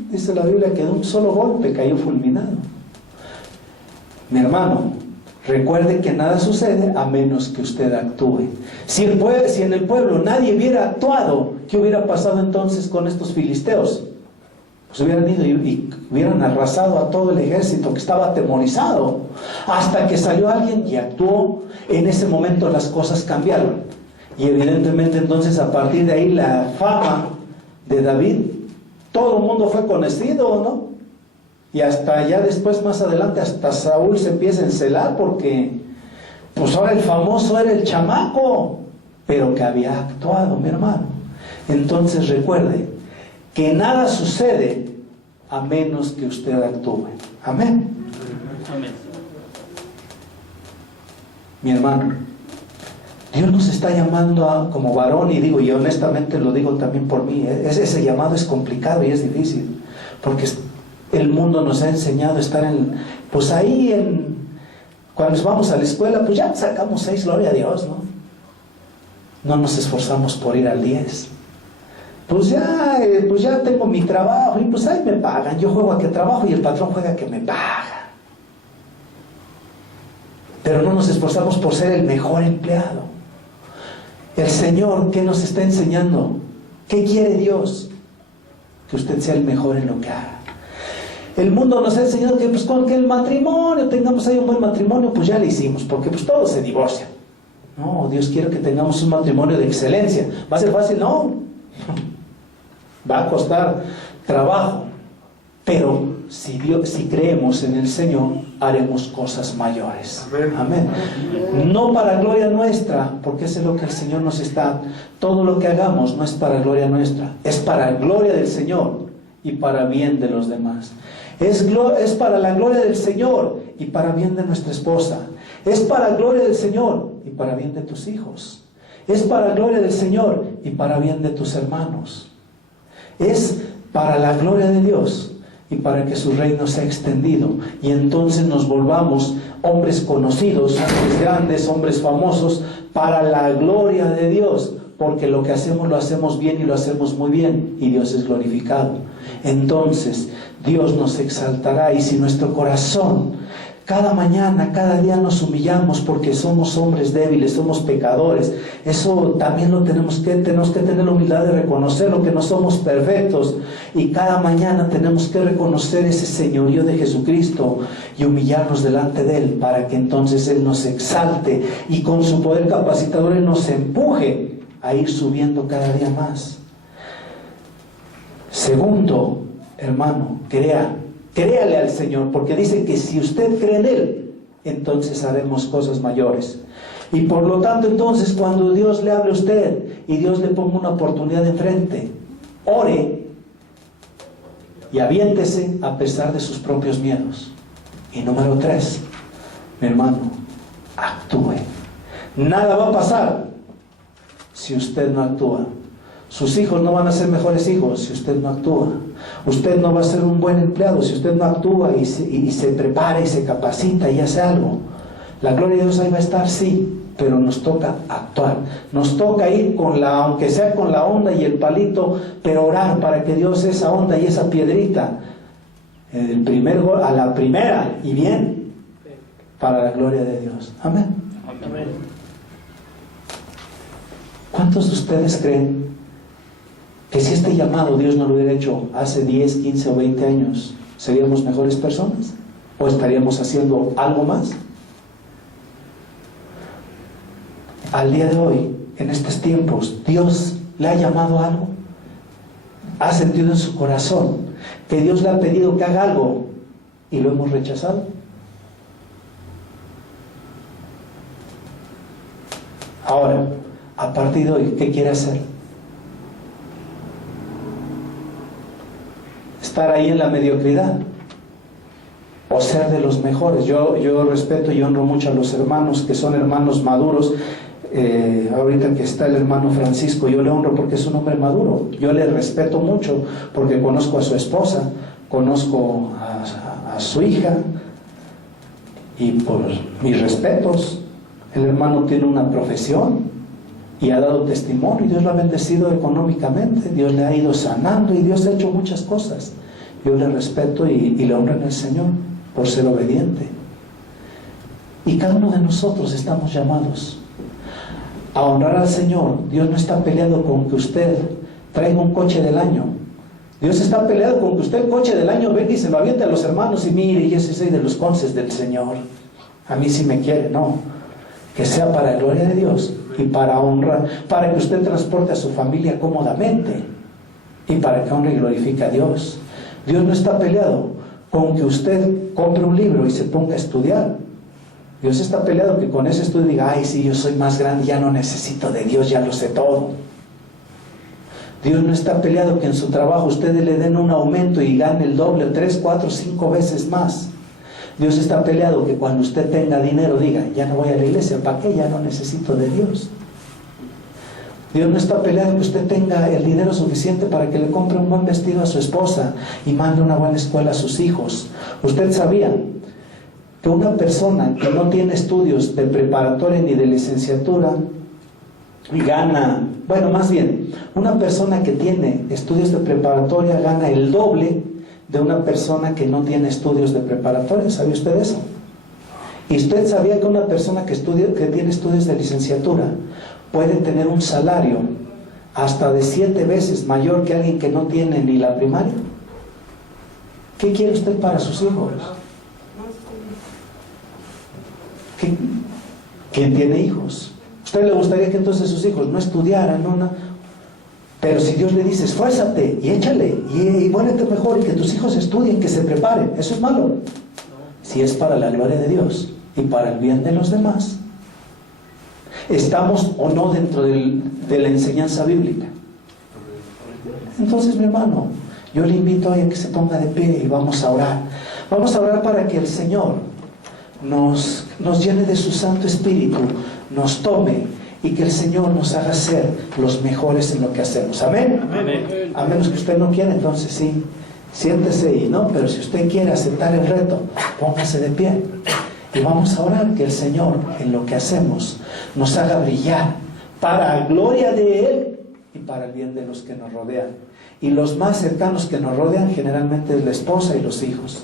dice la Biblia que de un solo golpe cayó fulminado. Mi hermano, recuerde que nada sucede a menos que usted actúe. Si en el pueblo nadie hubiera actuado, ¿qué hubiera pasado entonces con estos filisteos? Pues hubieran ido y hubieran arrasado a todo el ejército que estaba atemorizado. Hasta que salió alguien y actuó. En ese momento las cosas cambiaron. Y evidentemente entonces a partir de ahí la fama de David, todo el mundo fue conocido, ¿no? Y hasta ya después, más adelante, hasta Saúl se empieza a encelar porque pues ahora el famoso era el chamaco, pero que había actuado, mi hermano. Entonces recuerde que nada sucede a menos que usted actúe. Amén. Amén. Mi hermano, Dios nos está llamando como varón, y digo, y honestamente lo digo también por mí, ese llamado es complicado y es difícil, porque el mundo nos ha enseñado a estar pues ahí cuando vamos a la escuela, pues ya sacamos 6, gloria a Dios, ¿no? No nos esforzamos por ir al 10. Pues ya tengo mi trabajo y pues ahí me pagan. Yo juego a que trabajo y el patrón juega a que me paga. Pero no nos esforzamos por ser el mejor empleado. El Señor, ¿qué nos está enseñando? ¿Qué quiere Dios? Que usted sea el mejor en lo que haga. El mundo nos ha enseñado que pues con que el matrimonio, tengamos ahí un buen matrimonio, pues ya le hicimos, porque pues todos se divorcian. No, Dios quiere que tengamos un matrimonio de excelencia. ¿Va a ser fácil? No. Va a costar trabajo, pero si creemos en el Señor, haremos cosas mayores. Amén. No para gloria nuestra, porque eso es lo que el Señor nos está. Todo lo que hagamos no es para gloria nuestra, es para gloria del Señor y para bien de los demás. Es para la gloria del Señor y para bien de nuestra esposa. Es para gloria del Señor y para bien de tus hijos. Es para gloria del Señor y para bien de tus hermanos. Es para la gloria de Dios y para que su reino sea extendido. Y entonces nos volvamos hombres conocidos, hombres grandes, hombres famosos, para la gloria de Dios. Porque lo que hacemos lo hacemos bien y lo hacemos muy bien. Y Dios es glorificado. Entonces Dios nos exaltará. Y si nuestro corazón, cada mañana, cada día nos humillamos porque somos hombres débiles, somos pecadores, eso también tenemos que tener la humildad de reconocerlo, que no somos perfectos, y cada mañana tenemos que reconocer ese señorío de Jesucristo y humillarnos delante de Él, para que entonces Él nos exalte y con su poder capacitador Él nos empuje a ir subiendo cada día más. Segundo, hermano, créale al Señor, porque dice que si usted cree en Él, entonces haremos cosas mayores. Y por lo tanto, entonces, cuando Dios le hable a usted y Dios le ponga una oportunidad enfrente, ore y aviéntese a pesar de sus propios miedos. Y número 3, mi hermano, actúe. Nada va a pasar si usted no actúa. Sus hijos no van a ser mejores hijos si usted no actúa. Usted no va a ser un buen empleado si usted no actúa y se prepara y se capacita y hace algo. La gloria de Dios ahí va a estar, sí, pero nos toca actuar. Nos toca ir aunque sea con la onda y el palito, pero orar para que Dios esa onda y esa piedrita, el primer gol, a la primera y bien, para la gloria de Dios. Amén. Amén. ¿Cuántos de ustedes creen que si este llamado Dios no lo hubiera hecho hace 10, 15 o 20 años, seríamos mejores personas? ¿O estaríamos haciendo algo más? Al día de hoy, en estos tiempos, ¿Dios le ha llamado a algo? ¿Ha sentido en su corazón que Dios le ha pedido que haga algo y lo hemos rechazado? Ahora, a partir de hoy, ¿qué quiere hacer? ¿Estar ahí en la mediocridad o ser de los mejores? Yo respeto y honro mucho a los hermanos que son hermanos maduros. Ahorita que está el hermano Francisco, yo le honro porque es un hombre maduro. Yo le respeto mucho porque conozco a su esposa, conozco a su hija, y por mis respetos, el hermano tiene una profesión y ha dado testimonio, y Dios lo ha bendecido económicamente, Dios le ha ido sanando y Dios ha hecho muchas cosas. Yo le respeto y le honro en el Señor por ser obediente. Y cada uno de nosotros estamos llamados a honrar al Señor. Dios no está peleado con que usted traiga un coche del año, Dios está peleado con que usted el coche del año venga y se lo aviente a los hermanos y mire, yo sí soy de los conces del Señor. A mí sí me quiere, no. Que sea para la gloria de Dios y para honra, para que usted transporte a su familia cómodamente y para que honre y glorifique a Dios. Dios no está peleado con que usted compre un libro y se ponga a estudiar. Dios está peleado que con ese estudio diga, ay, sí, yo soy más grande, ya no necesito de Dios, ya lo sé todo. Dios no está peleado que en su trabajo ustedes le den un aumento y gane el doble, 3, 4, 5 veces más. Dios está peleado que cuando usted tenga dinero diga, ya no voy a la iglesia, ¿para qué? Ya no necesito de Dios. Dios no está peleado que usted tenga el dinero suficiente para que le compre un buen vestido a su esposa y mande una buena escuela a sus hijos. Usted sabía que una persona que no tiene estudios de preparatoria ni de licenciatura gana, bueno, más bien, una persona que tiene estudios de preparatoria gana el doble de una persona que no tiene estudios de preparatoria? ¿Sabía usted eso? ¿Y usted sabía que una persona que tiene estudios de licenciatura puede tener un salario hasta de 7 veces mayor que alguien que no tiene ni la primaria? ¿Qué quiere usted para sus hijos? ¿Quién tiene hijos? ¿Usted le gustaría que entonces sus hijos no estudiaran? No? Pero si Dios le dice, esfuérzate y échale y vuélvete mejor y que tus hijos estudien, que se preparen, ¿eso es malo? Si es para la gloria de Dios y para el bien de los demás. ¿Estamos o no dentro de la enseñanza bíblica? Entonces, mi hermano, yo le invito hoy a que se ponga de pie y vamos a orar. Vamos a orar para que el Señor nos llene de su Santo Espíritu, nos tome y que el Señor nos haga ser los mejores en lo que hacemos. Amén. Amén. A menos que usted no quiera, entonces sí, siéntese y no, pero si usted quiere aceptar el reto, póngase de pie y vamos a orar que el Señor en lo que hacemos nos haga brillar para gloria de Él y para el bien de los que nos rodean. Y los más cercanos que nos rodean generalmente es la esposa y los hijos,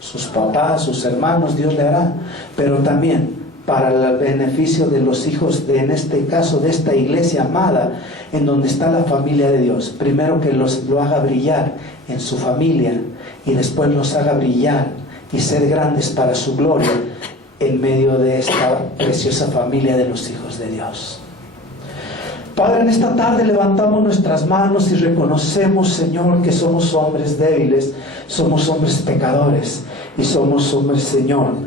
sus papás, sus hermanos, Dios le hará, pero también para el beneficio de los hijos, en este caso de esta iglesia amada, en donde está la familia de Dios. Primero que lo haga brillar en su familia y después los haga brillar y ser grandes para su gloria en medio de esta preciosa familia de los hijos de Dios. Padre, en esta tarde levantamos nuestras manos y reconocemos, Señor, que somos hombres débiles, somos hombres pecadores y somos hombres, Señor,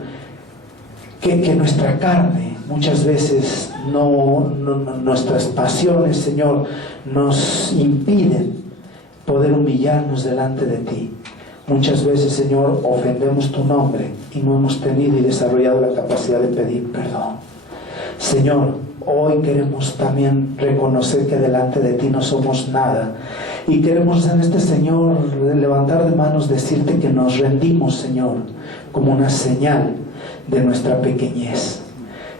que nuestra carne muchas veces nuestras pasiones, Señor, nos impiden poder humillarnos delante de ti. Muchas veces, Señor, ofendemos tu nombre y no hemos tenido y desarrollado la capacidad de pedir perdón. Señor, hoy queremos también reconocer que delante de ti no somos nada y queremos en este, Señor, levantar de manos, decirte que nos rendimos, Señor, como una señal de nuestra pequeñez.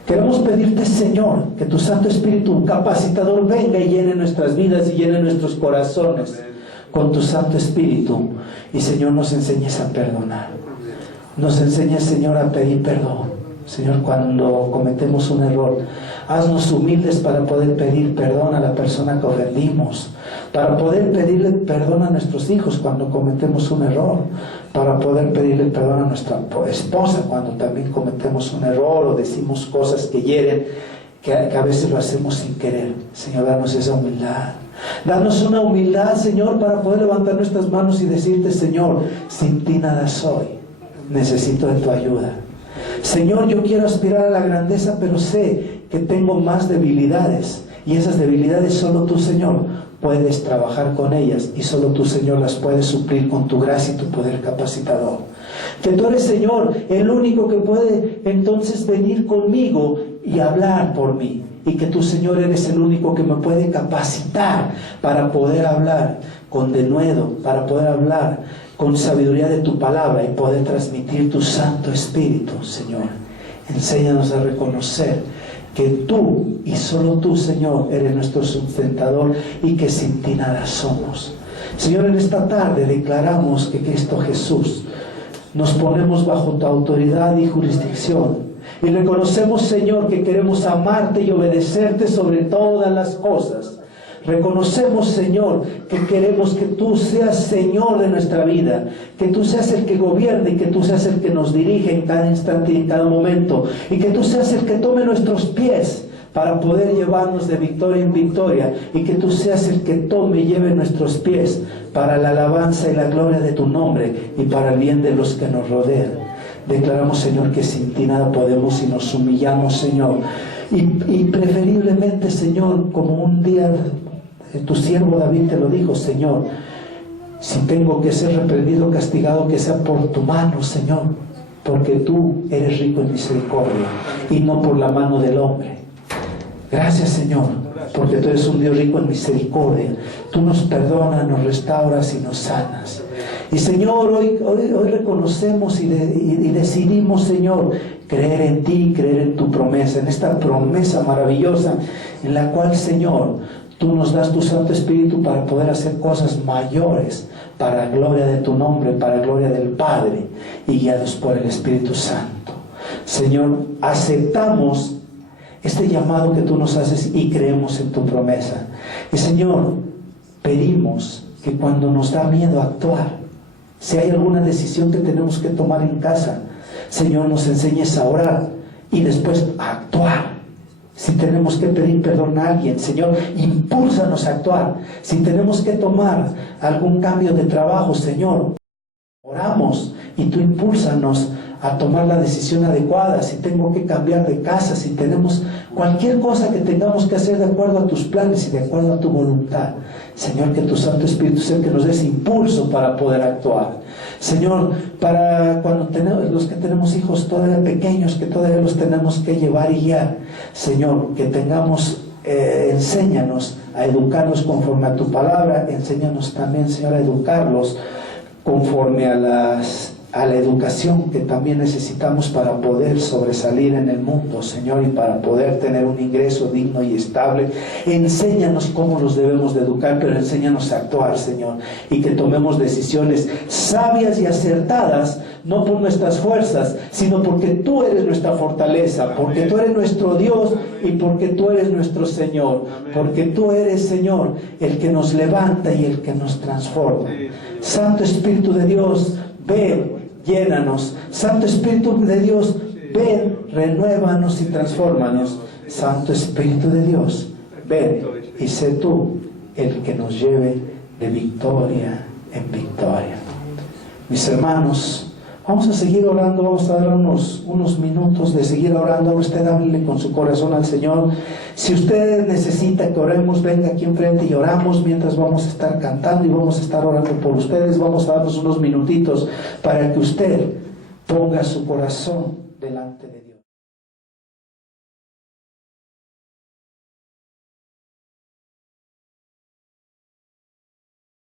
Queremos pedirte, Señor, que tu Santo Espíritu capacitador venga y llene nuestras vidas y llene nuestros corazones con tu Santo Espíritu. Y, Señor, nos enseñes a perdonar. Nos enseñes, Señor, a pedir perdón. Señor, cuando cometemos un error, haznos humildes para poder pedir perdón a la persona que ofendimos, para poder pedirle perdón a nuestros hijos cuando cometemos un error, para poder pedirle perdón a nuestra esposa cuando también cometemos un error o decimos cosas que hieren, que a veces lo hacemos sin querer. Señor, danos esa humildad. Danos una humildad, Señor, para poder levantar nuestras manos y decirte, Señor, sin ti nada soy, necesito de tu ayuda. Señor, yo quiero aspirar a la grandeza, pero sé que tengo más debilidades y esas debilidades solo tú, Señor, puedes trabajar con ellas y solo tú, Señor, las puedes suplir con tu gracia y tu poder capacitador. Que tú eres, Señor, el único que puede entonces venir conmigo y hablar por mí. Y que tú, Señor, eres el único que me puede capacitar para poder hablar con denuedo, para poder hablar con sabiduría de tu palabra y poder transmitir tu Santo Espíritu, Señor. Enséñanos a reconocer que tú y solo tú, Señor, eres nuestro sustentador y que sin ti nada somos. Señor, en esta tarde declaramos que Cristo Jesús nos ponemos bajo tu autoridad y jurisdicción. Y reconocemos, Señor, que queremos amarte y obedecerte sobre todas las cosas. Reconocemos, Señor, que queremos que tú seas Señor de nuestra vida, que tú seas el que gobierne y que tú seas el que nos dirige en cada instante y en cada momento, y que tú seas el que tome nuestros pies para poder llevarnos de victoria en victoria, y que tú seas el que tome y lleve nuestros pies para la alabanza y la gloria de tu nombre y para el bien de los que nos rodean. Declaramos, Señor, que sin ti nada podemos y nos humillamos, Señor, y preferiblemente, Señor, como un día tu siervo David te lo dijo, Señor, si tengo que ser reprendido, castigado, que sea por tu mano, Señor, porque tú eres rico en misericordia y no por la mano del hombre. Gracias, Señor, porque tú eres un Dios rico en misericordia. Tú nos perdonas, nos restauras y nos sanas. Y Señor, hoy reconocemos y decidimos, Señor, creer en ti, creer en tu promesa, en esta promesa maravillosa en la cual, Señor, tú nos das tu Santo Espíritu para poder hacer cosas mayores para la gloria de tu nombre, para la gloria del Padre, y guiados por el Espíritu Santo. Señor, aceptamos este llamado que tú nos haces y creemos en tu promesa. Y Señor, pedimos que cuando nos da miedo actuar, si hay alguna decisión que tenemos que tomar en casa, Señor, nos enseñes a orar y después a actuar. Si tenemos que pedir perdón a alguien, Señor, impúlsanos a actuar. Si tenemos que tomar algún cambio de trabajo, Señor, oramos y tú impúlsanos a tomar la decisión adecuada. Si tengo que cambiar de casa, si tenemos cualquier cosa que tengamos que hacer de acuerdo a tus planes y de acuerdo a tu voluntad, Señor, que tu Santo Espíritu sea el que nos dé ese impulso para poder actuar. Señor, para cuando tenemos, los que tenemos hijos todavía pequeños, que todavía los tenemos que llevar y guiar, Señor, que tengamos, enséñanos a educarlos conforme a tu palabra, enséñanos también, Señor, a educarlos conforme a la educación que también necesitamos para poder sobresalir en el mundo, Señor, y para poder tener un ingreso digno y estable. Enséñanos cómo los debemos de educar, pero enséñanos a actuar, Señor, y que tomemos decisiones sabias y acertadas, no por nuestras fuerzas, sino porque tú eres nuestra fortaleza, porque tú eres nuestro Dios y porque tú eres nuestro Señor, porque tú eres, Señor, el que nos levanta y el que nos transforma. Santo Espíritu de Dios, ven, llénanos. Santo Espíritu de Dios, ven, renuévanos y transfórmanos. Santo Espíritu de Dios, ven y sé tú el que nos lleve de victoria en victoria. Mis hermanos, vamos a seguir orando, vamos a dar unos minutos de seguir orando. Usted háblele con su corazón al Señor. Si usted necesita que oremos, venga aquí enfrente y oramos mientras vamos a estar cantando y vamos a estar orando por ustedes. Vamos a darnos unos minutitos para que usted ponga su corazón delante de Dios.